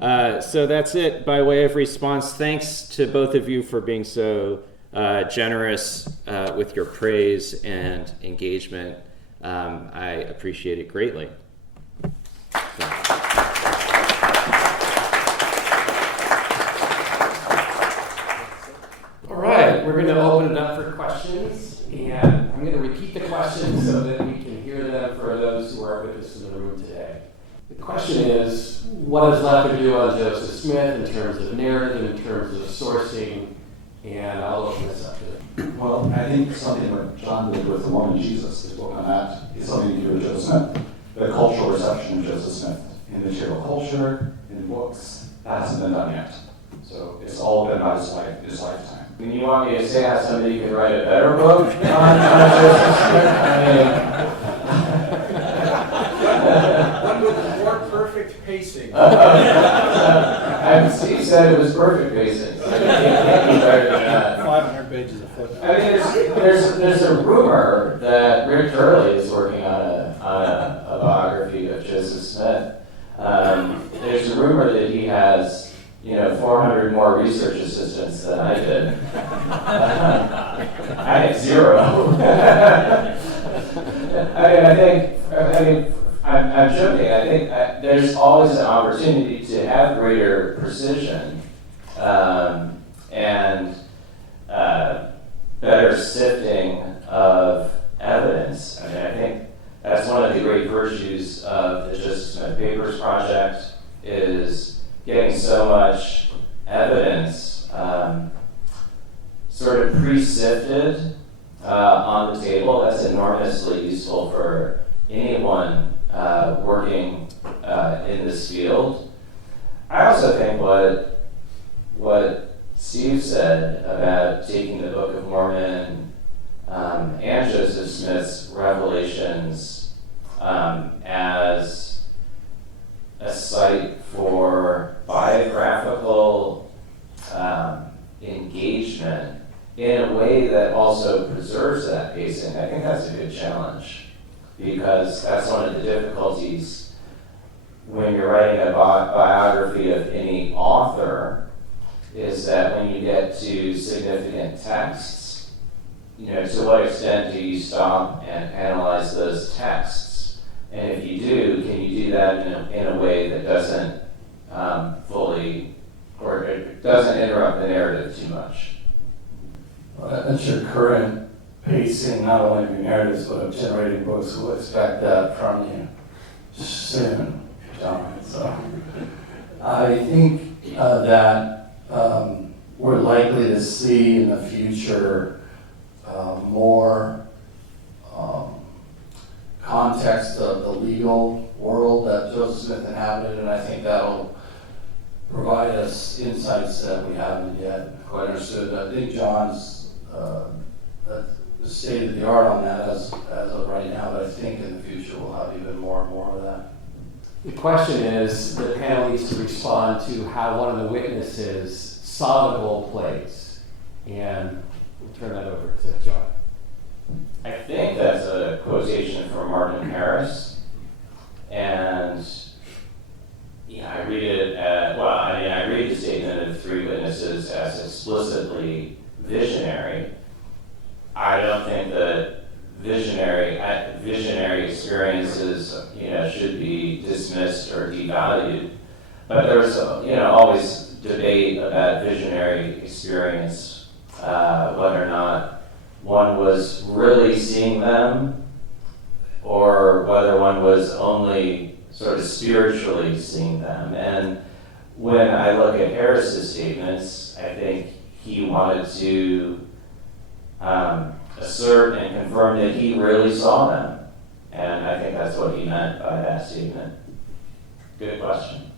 So that's it by way of response. Thanks to both of you for being so generous with your praise and engagement. I appreciate it greatly. All right, we're going to open it up for questions, and I'm going to repeat the questions so that we can hear them for those who are with us in the room today. The question is, what is left to do on Joseph Smith in terms of narrative, in terms of sourcing, And I'll open this up to it. Well, I think something what John did with the Mormon Jesus, his book on that, is something to do with Joseph Smith. The cultural reception of Joseph Smith in material culture, in books, that hasn't been done yet. So it's all been about his lifetime. And you want me to say how somebody could write a better book on Joseph Smith? One with more perfect pacing. Steve said it was perfect pacing. So it can't be better than that. 500 pages of footnotes. I mean, there's a rumor that Rick Turley is working on a biography of Joseph Smith. There's a rumor that he has, 400 more research assistants than I did. I had 0. I'm joking. I think there's always an opportunity to have greater precision and better sifting of evidence. I mean, I think that's one of the great virtues of the Joseph Smith Papers Project is getting so much evidence sort of pre-sifted on the table. That's enormously useful for anyone working in this field. I also think what Steve said about taking the Book of Mormon and Joseph Smith's revelations as a site for biographical engagement in a way that also preserves that pacing. I think that's a good challenge, because that's one of the difficulties when you're writing a biography of any author, is that when you get to significant texts, to what extent do you stop and analyze those texts? And if you do, can you do that in a way that doesn't fully, or it doesn't interrupt the narrative too much? Well, that's your current pacing, not only of your narratives, but of generating books. We'll expect that from you soon, John. So I think that we're likely to see in the future more context of the legal world that Joseph Smith inhabited, and I think that'll provide us insights that we haven't yet quite understood. I think John's state of the art on that as of right now, but I think in the future we'll have even more and more of that. The question is, the panel needs to respond to how one of the witnesses saw the gold plates. And we'll turn that over to John. I think that's a quotation from Martin Harris. And I read it I read the statement of 3 witnesses as explicitly visionary. I don't think that visionary experiences, should be dismissed or devalued. But there's, always debate about visionary experience, whether or not one was really seeing them, or whether one was only sort of spiritually seeing them. And when I look at Harris's statements, I think he wanted to assert and confirm that he really saw them. And I think that's what he meant by that statement. Good question.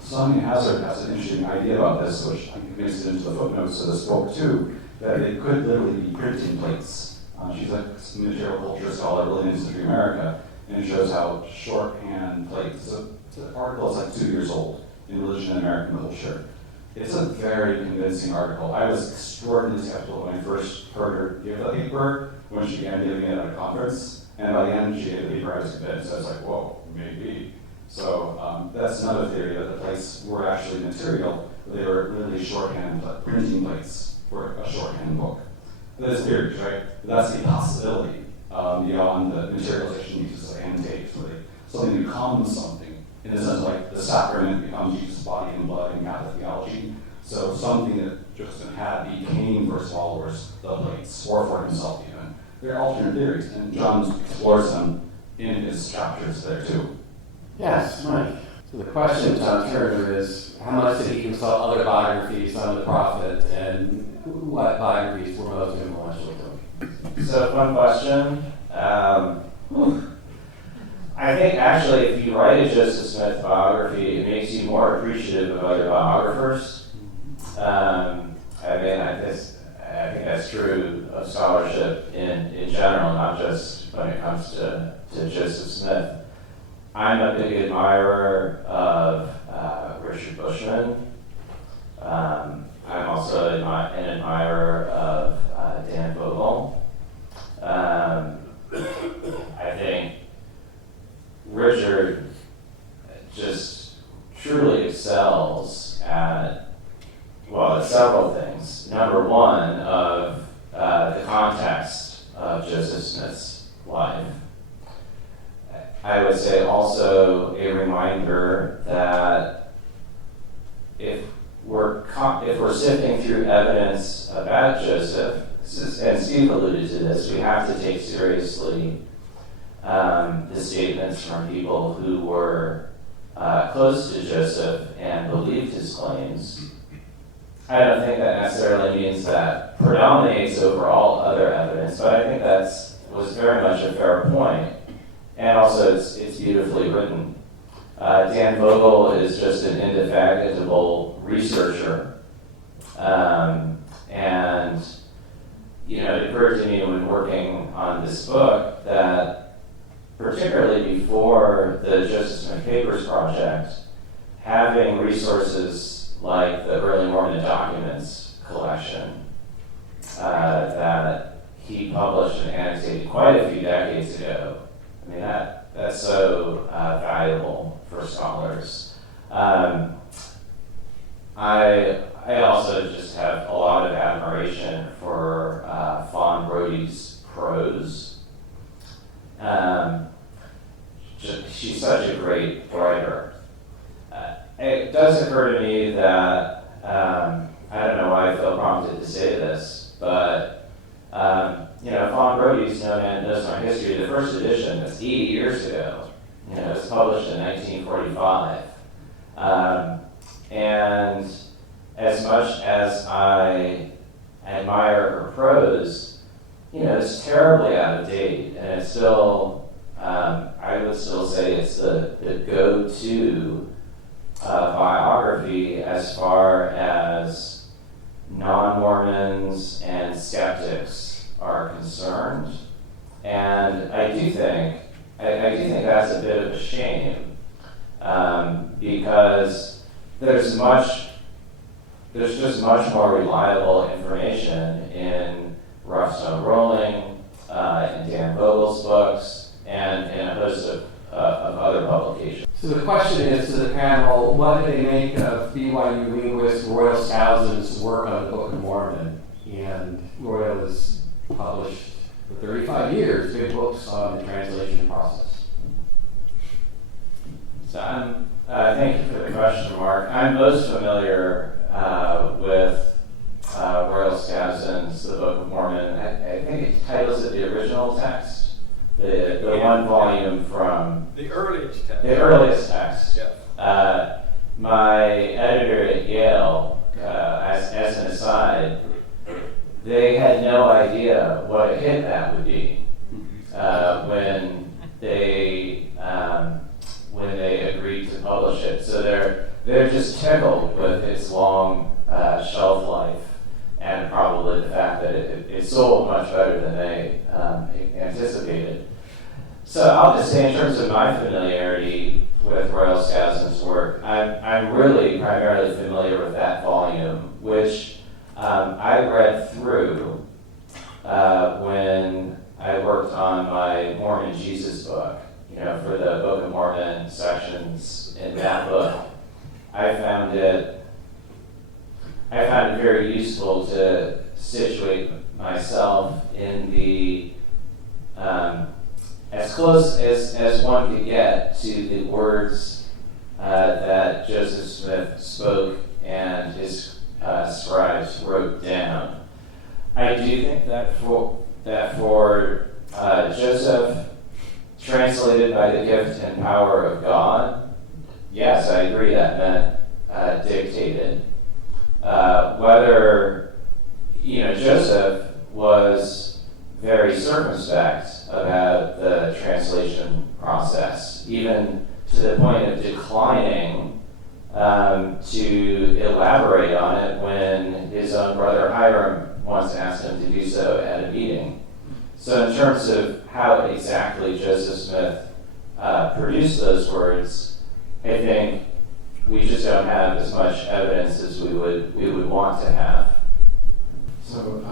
Sonia Hazard has an interesting idea about this, which I think makes it into the footnotes of this book too, that it could literally be printing plates. She's a material culture scholar, really in Century America, and it shows how shorthand plates, the article is like 2 years old, in Religion and American Culture. It's a very convincing article. I was extraordinarily skeptical when I first heard her give the paper, when she began giving it at a conference, and by the end she gave the paper I was convinced. I was like, whoa, maybe. So that's another theory, that the plates were actually material, but they were literally shorthand printing plates for a shorthand book. That's theory, right? But that's the possibility beyond the materialization uses like annotate, where something becomes something. In a sense, like the sacrament becomes Jesus' body and blood in Catholic theology. So something that Joseph had became for his followers the plates, or for himself even. They're alternate theories, and John explores them in his chapters there too. Yes, Mike. So the question, John Turner, is how much did he consult other biographies on the prophet, and what biographies were most influential to him? So, fun question. I think actually, if you write a Joseph Smith biography, it makes you more appreciative of other biographers. I think that's true of scholarship in general, not just when it comes to Joseph Smith. I'm a big admirer of Richard Bushman. I'm also an admirer of Dan Vogel. I think Richard just truly excels at several things. Number one, of the context of Joseph Smith's life. I would say also a reminder that if we're sifting through evidence about Joseph, and Steve alluded to this, we have to take seriously the statements from people who were close to Joseph and believed his claims. I don't think that necessarily means that predominates over all other evidence, but I think was very much a fair point. And also, it's beautifully written. Dan Vogel is just an indefatigable researcher. And, it occurred to me when working on this book that particularly before the Joseph Smith Papers Project, having resources like the Early Mormon Documents collection that he published and annotated quite a few decades ago, I mean, that's so valuable for scholars. I also just have a lot of admiration for Fawn Brody's prose. She's such a great writer. It does occur to me that, I don't know why I feel prompted to say this, but Fawn Brody's knows my history. The first edition, that's 80 years ago. It was published in 1945. And as much as I admire her prose, it's terribly out of date, and it's still, I would still say it's the go-to biography as far as non-Mormons and skeptics are concerned. And I do think that's a bit of a shame, because there's just much more reliable information in Rough Stone Rolling, in Dan Vogel's books, and in a host of other publications. So the question is to the panel, what do they make of BYU linguist Royal Skousen's work on the Book of Mormon? And Royal has published for 35 years good books on the translation process. So thank you for the question, Mark. I'm most familiar with Royal Skousen's The Book of Mormon. I think it titles it the original text, the one volume from The earliest text. the earliest text. Yeah. My editor at Yale, as an aside, they had no idea what a hit that would be when they agreed to publish it. So they're just tickled with its long shelf life, and probably the fact that it sold much better than they anticipated. So I'll just say, in terms of my familiarity with Royal Skousen's work, I'm really primarily familiar with that volume, which I read through when I worked on my Mormon Jesus book. For the Book of Mormon sections in that book, I found it very useful to situate myself in the as close as one could get to the words that Joseph Smith spoke and his scribes wrote down. I do think that for Joseph, translated by the gift and power of God, yes, I agree that meant dictated. Whether, Joseph was very circumspect about the translation process, even to the point of declining to elaborate on it when his own brother Hiram once asked him to do so at a meeting. So in terms of how exactly Joseph Smith produced those words, I think we just don't have as much evidence as we would want to have. So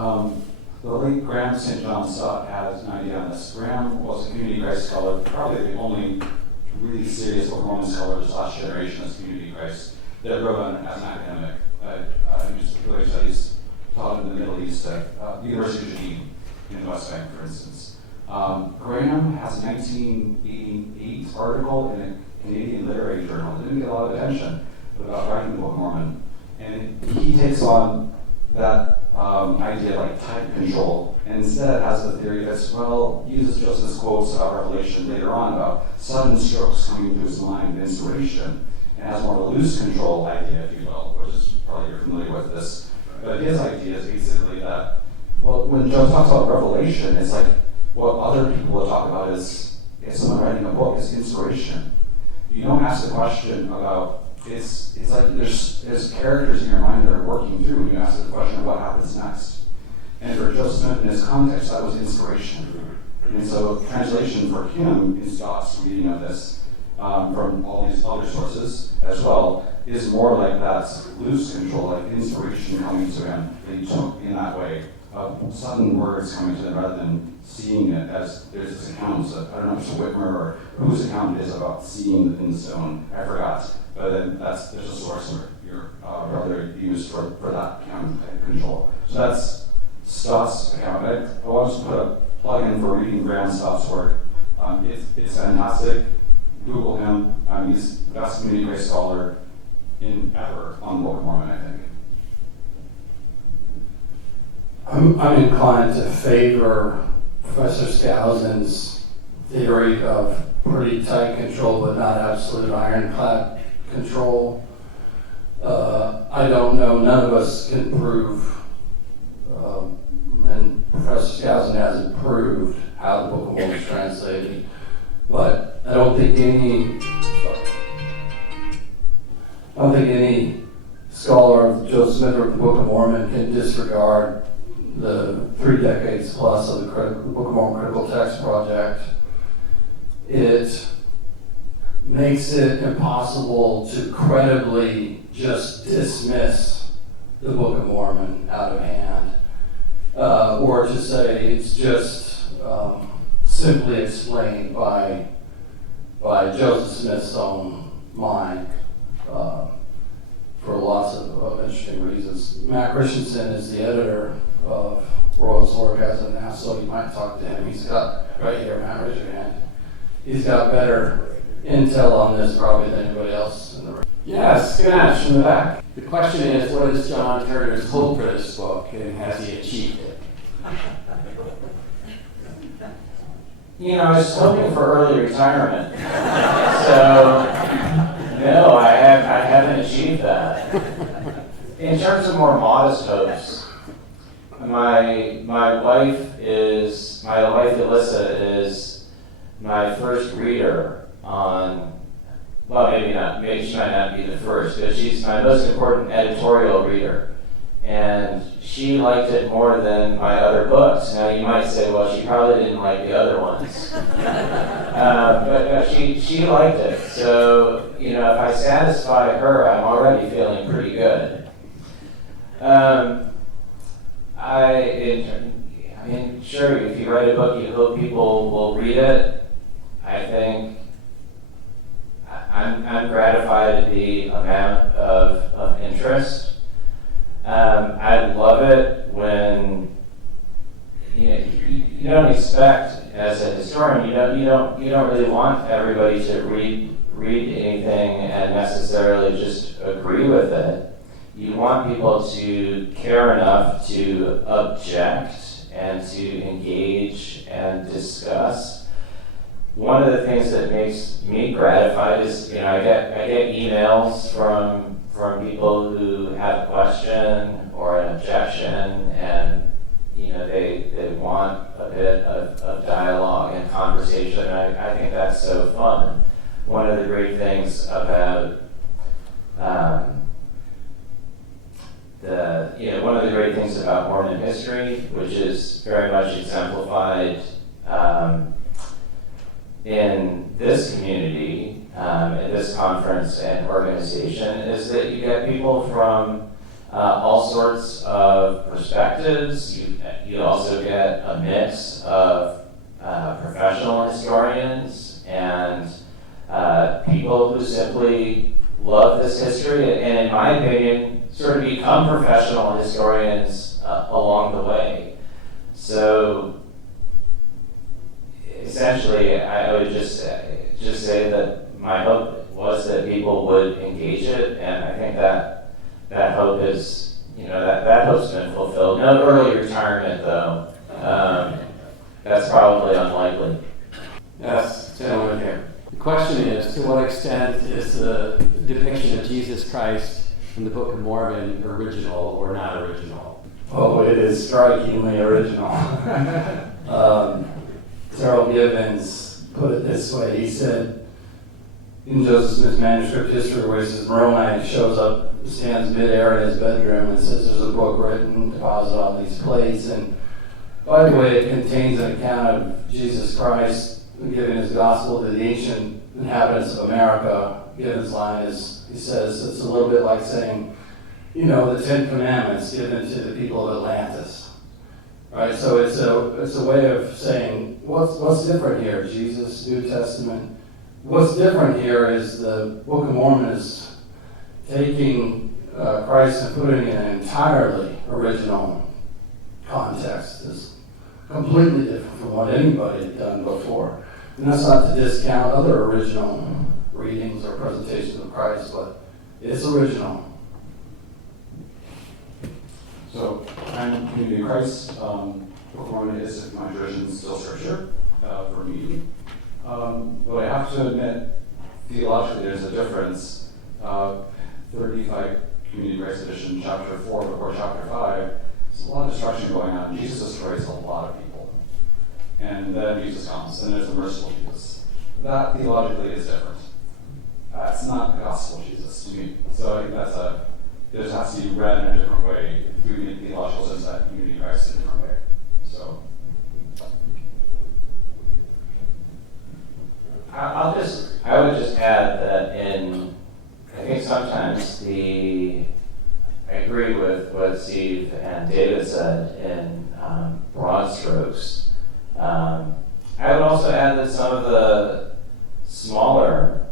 the late Graham St. John Stott had an idea on this. Graham was a community Christ scholar, probably the only really serious Book of Mormon scholar of this last generation as community Christ that wrote on it as an academic. He just really studies, taught in the Middle East at the University of JWHA in the West Bank, for instance. Graham has a 1988 article in a Canadian literary journal that didn't get a lot of attention about writing the Book of Mormon. And he takes on that idea like type control, and instead has the theory that's, uses Joseph's quotes about Revelation later on about sudden strokes coming to his mind, inspiration, and has more of a loose control idea, if you will, which is probably you're familiar with this. But his idea is basically that, when Joe talks about Revelation, it's like what other people will talk about is someone writing a book is inspiration. You don't ask the question about, it's like there's characters in your mind that are working through when you ask the question of what happens next. And for Joseph Smith in his context, that was inspiration. And so translation for him in Stott's reading of this, from all these other sources as well, is more like that loose control, like inspiration coming to him that he took in that way, of sudden words coming to him rather than seeing it as there's this account of, I don't know if it's Whitmer or whose account it is about seeing the thin stone, I forgot. But then there's a source where your brother used for that kind of control. So that's Stott's account. I want to put a plug in for reading Graham Stott's work. It's fantastic. Google him. He's the best community Christ scholar ever on the Book of Mormon, I think. I'm inclined to favor Professor Skousen's theory of pretty tight control, but not absolute ironclad control. I don't know, none of us can prove, and Professor Skousen hasn't proved how the Book of Mormon is translated, but I don't think any scholar of Joseph Smith or the Book of Mormon can disregard the 3 decades plus of the Book of Mormon Critical Text Project. It makes it impossible to credibly just dismiss the Book of Mormon out of hand, or to say it's just simply explained by Joseph Smith's own mind for lots of interesting reasons. Matt Christensen is the editor of Royal's work as of now, so you might talk to him. He's got, right here, Matt, raise your hand. He's got better intel on this probably than anybody else in the room. Yes, Ganesh in the back. The question is, what is John Turner's hope for this book, and has he achieved it? I was hoping for early retirement. So, no, I haven't achieved that. In terms of more modest hopes, my wife Alyssa is my first reader on, maybe she might not be the first, but she's my most important editorial reader. And she liked it more than my other books. Now you might say, well, she probably didn't like the other ones. But she liked it. So, if I satisfy her, I'm already feeling pretty good. Sure, if you write a book, you hope people will read it. I think I'm gratified at the amount of interest. I love it when you don't expect, as a historian, you don't really want everybody to read anything and necessarily just agree with it. You want people to care enough to object and to engage and discuss. one of the things that makes me gratified is, I get emails from people who have a question or an objection, and they want a bit of dialogue and conversation. And I think that's so fun. One of the great things about one of the great things about Mormon history, which is very much exemplified in this community, in this conference and organization, is that you get people from all sorts of perspectives. You also get a mix of professional historians and people who simply love this history, and in my opinion, sort of become professional historians along the way. So essentially, I would just say that my hope was that people would engage it, and I think that hope is, that hope's been fulfilled. No early retirement, though. That's probably unlikely. Yes, gentlemen here. The question is, to what extent is the depiction of Jesus Christ in the Book of Mormon original or not original? Oh, it is strikingly original. Terrell Gibbons put it this way. He said, in Joseph Smith's manuscript history, where he says Moroni shows up, stands midair in his bedroom and says there's a book written, deposited on these plates. And by the way, it contains an account of Jesus Christ giving his gospel to the ancient inhabitants of America. Gibbons' line is, he says, it's a little bit like saying, the Ten Commandments given to the people of Atlantis. Right, so it's a way of saying, what's different here? Jesus, New Testament. What's different here is the Book of Mormon is taking Christ and putting it in an entirely original context. It's completely different from what anybody had done before. And that's not to discount other original readings or presentations of Christ, but it's original. So, I'm Community of Christ. Book of Mormon is, in my tradition, still scripture for me. But I have to admit, theologically, there's a difference. 35 Community of Christ edition, chapter 4 before chapter 5, there's a lot of destruction going on. Jesus destroys a lot of people. And then Jesus comes, and there's a merciful Jesus. That theologically is different. It's not the gospel Jesus to me. So I think there has to be read in a different way, through the theological sense that Community of Christ in a different way. So I would just add that I think sometimes I agree with what Steve and David said in broad strokes. I would also add that some of the smaller,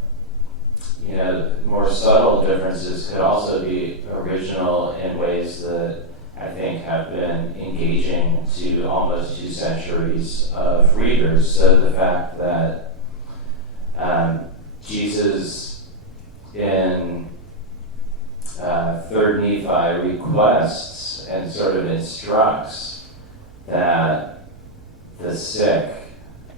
more subtle differences could also be original in ways that I think have been engaging to almost 2 centuries of readers. So the fact that Jesus in 3rd Nephi requests and sort of instructs that the sick,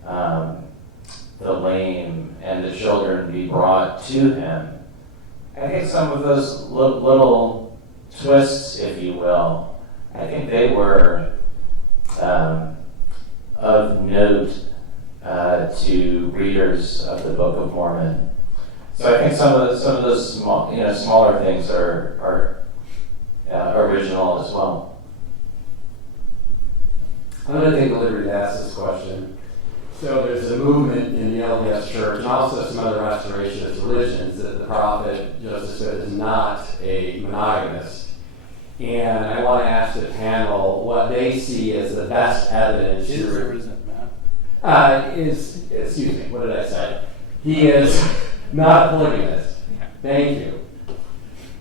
the lame, and the children be brought to him. I think some of those little twists, if you will, I think they were of note to readers of the Book of Mormon. So I think some of those smaller things are original as well. I'm going to take the liberty to ask this question. So there's a movement in the LDS Church and also some other restorationist religions that the prophet Joseph Smith is not a monogamist. And I want to ask the panel what they see as the best evidence. Is or isn't, Matt? Excuse me, what did I say? He is not a polygamist. Thank you.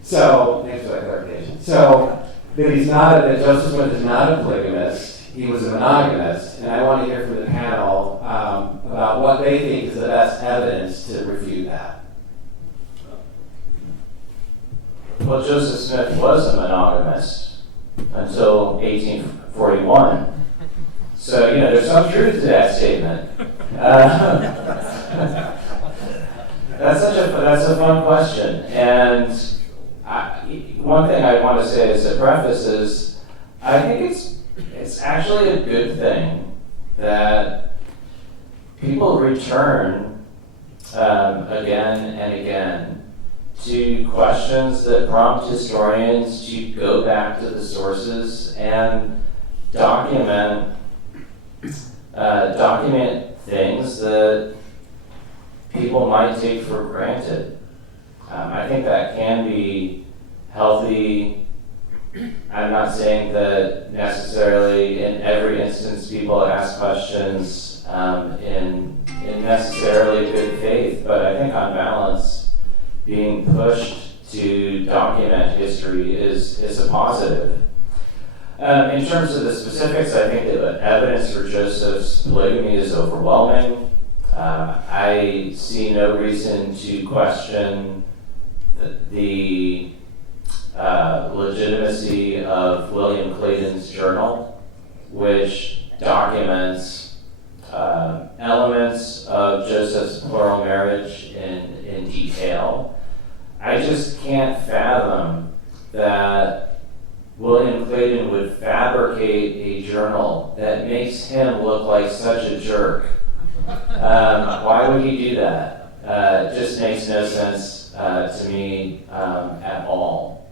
So, thanks for that clarification. So, that Joseph Smith is not a polygamist. He was a monogamist, and I want to hear from the panel about what they think is the best evidence to refute that. Well, Joseph Smith was a monogamist until 1841. So, there's some truth to that statement. That's a fun question, and one thing I want to say as a preface is I think it's actually a good thing that people return again and again to questions that prompt historians to go back to the sources and document things that people might take for granted. I think that can be healthy. I'm not saying that necessarily in every instance people ask questions in necessarily good faith, but I think on balance, being pushed to document history is a positive. In terms of the specifics, I think the evidence for Joseph's polygamy is overwhelming. I see no reason to question the legitimacy of William Clayton's journal, which documents elements of Joseph's plural marriage in detail. I just can't fathom that William Clayton would fabricate a journal that makes him look like such a jerk. Why would he do that? It just makes no sense to me at all.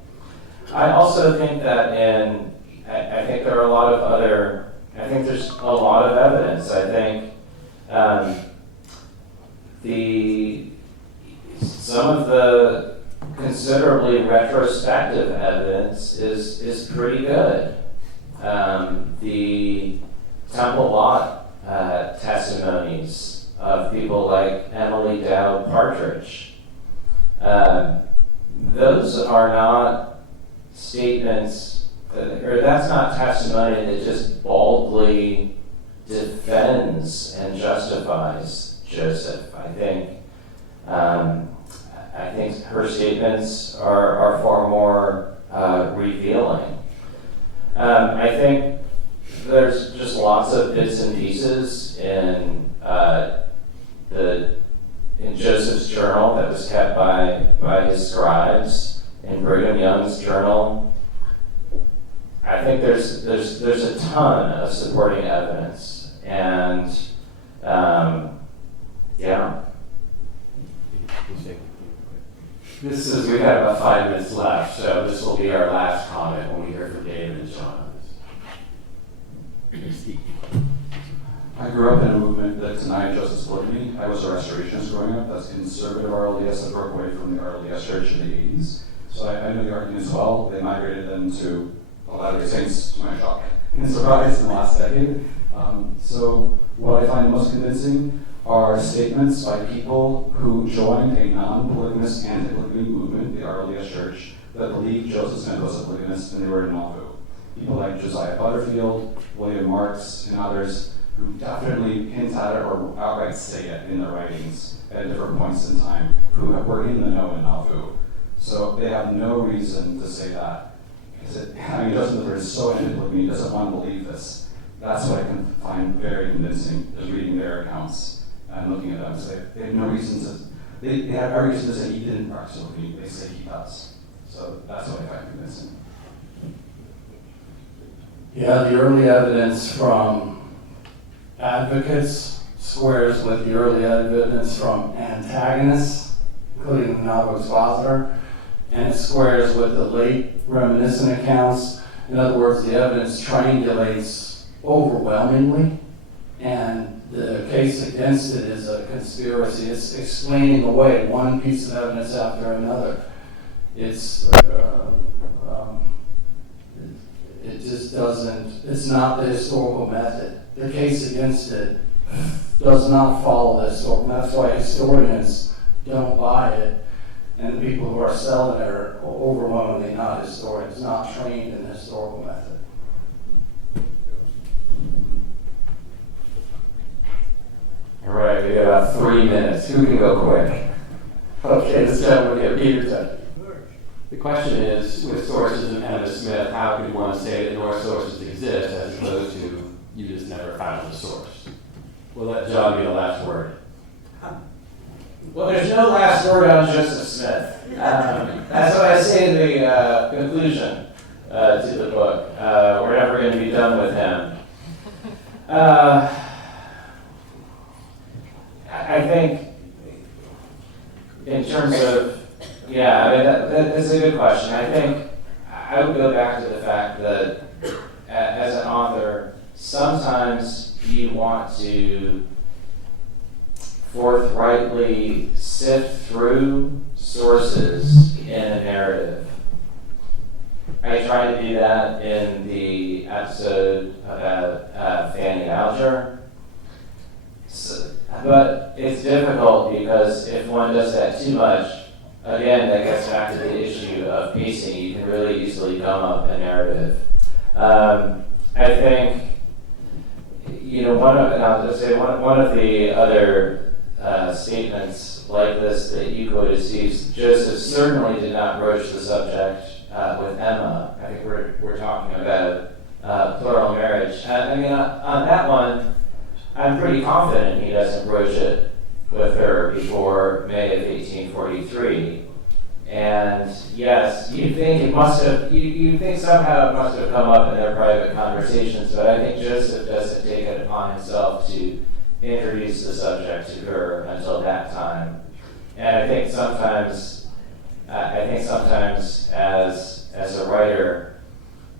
I also think that I think there are a lot of other, I think there's a lot of evidence. I think some of the considerably retrospective evidence is pretty good. The Temple Lot testimonies of people like Emily Dowd Partridge. Those are not statements, or that's not testimony that just baldly defends and justifies Joseph. I think her statements are far more revealing. I think there's just lots of bits and pieces in Joseph's journal that was kept by his scribes, in Brigham Young's journal. I think there's a ton of supporting evidence, and yeah. We have about 5 minutes left, so this will be our last comment when we hear from David and John. I grew up in a movement that denied Joseph's polygamy. I was a restorationist growing up. That's conservative RLDS that broke away from the RLDS church in the 80s. So I know the arguments well. They migrated them to the Latter-day Saints, to my shock and surprise, in the last decade. So what I find most convincing are statements by people who joined a non-polygamous anti-polygamy movement, the RLDS church, that believed Joseph Smith was a polygamist when they were in Nauvoo. People like Josiah Butterfield, William Marks, and others who definitely hint at it or outright say it in their writings at different points in time, who were in the know in Nauvoo. So they have no reason to say that. Because Joseph Smith is so anti-polygamy, he doesn't want to believe this. That's what I can find very convincing, just reading their accounts and looking at them. So they have no reason to, they have every reason to say he didn't practice polygamy, they say he does. So that's what I find convincing. Yeah, the early evidence from advocates squares with the early evidence from antagonists, including the novel expositor, and it squares with the late reminiscent accounts. In other words, the evidence triangulates overwhelmingly, and the case against it is a conspiracy. It's explaining away one piece of evidence after another. It just doesn't, it's not the historical method. The case against it does not follow the historical. That's why historians don't buy it, and the people who are selling it are overwhelmingly not historians, not trained in the historical method. All right, we got about 3 minutes. Who can go quick? Okay, this gentleman get Peterson. The question is, with sources in Emma Smith, how could one say that Norse sources exist as opposed to you just never found the source? We'll let John be the last word. no last word on Joseph Smith. That's what I say in the conclusion to the book. We're never going to be done with him. I think in terms of, that's a good question. I think I would go back to the fact that as an author, sometimes you want to forthrightly sift through sources in a narrative. I tried to do that in the episode about Fanny Alger. But it's difficult because if one does that too much, again, that gets back to the issue of pacing. You can really easily gum up a narrative. I think, one of the other statements like this that you quoted, Steve, Joseph certainly did not broach the subject with Emma. I think we're talking about plural marriage. On that one, I'm pretty confident he doesn't broach it with her before May of 1843. And yes, you think it must have, you think somehow it must have come up in their private conversations, but I think Joseph doesn't take it upon himself to introduce the subject to her until that time. And I think sometimes as a writer,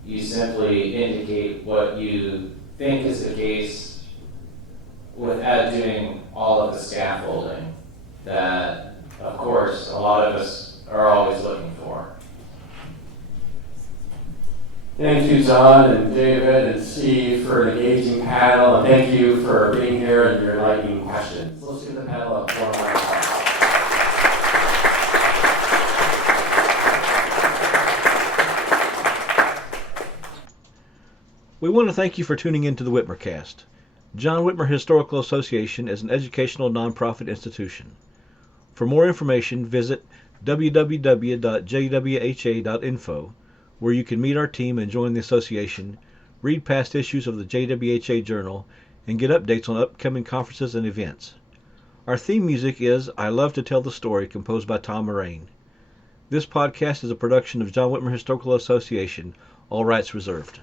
you simply indicate what you think is the case without doing all of the scaffolding that, of course, a lot of us are always looking for. Thank you, John and David and Steve, for an engaging panel, and thank you for being here and your enlightening questions. Let's give the panel a warm round. We want to thank you for tuning in to the Whitmercast. John Whitmer Historical Association is an educational nonprofit institution. For more information, visit www.jwha.info, where you can meet our team and join the association, read past issues of the JWHA Journal, and get updates on upcoming conferences and events. Our theme music is I Love to Tell the Story, composed by Tom Moraine. This podcast is a production of John Whitmer Historical Association, all rights reserved.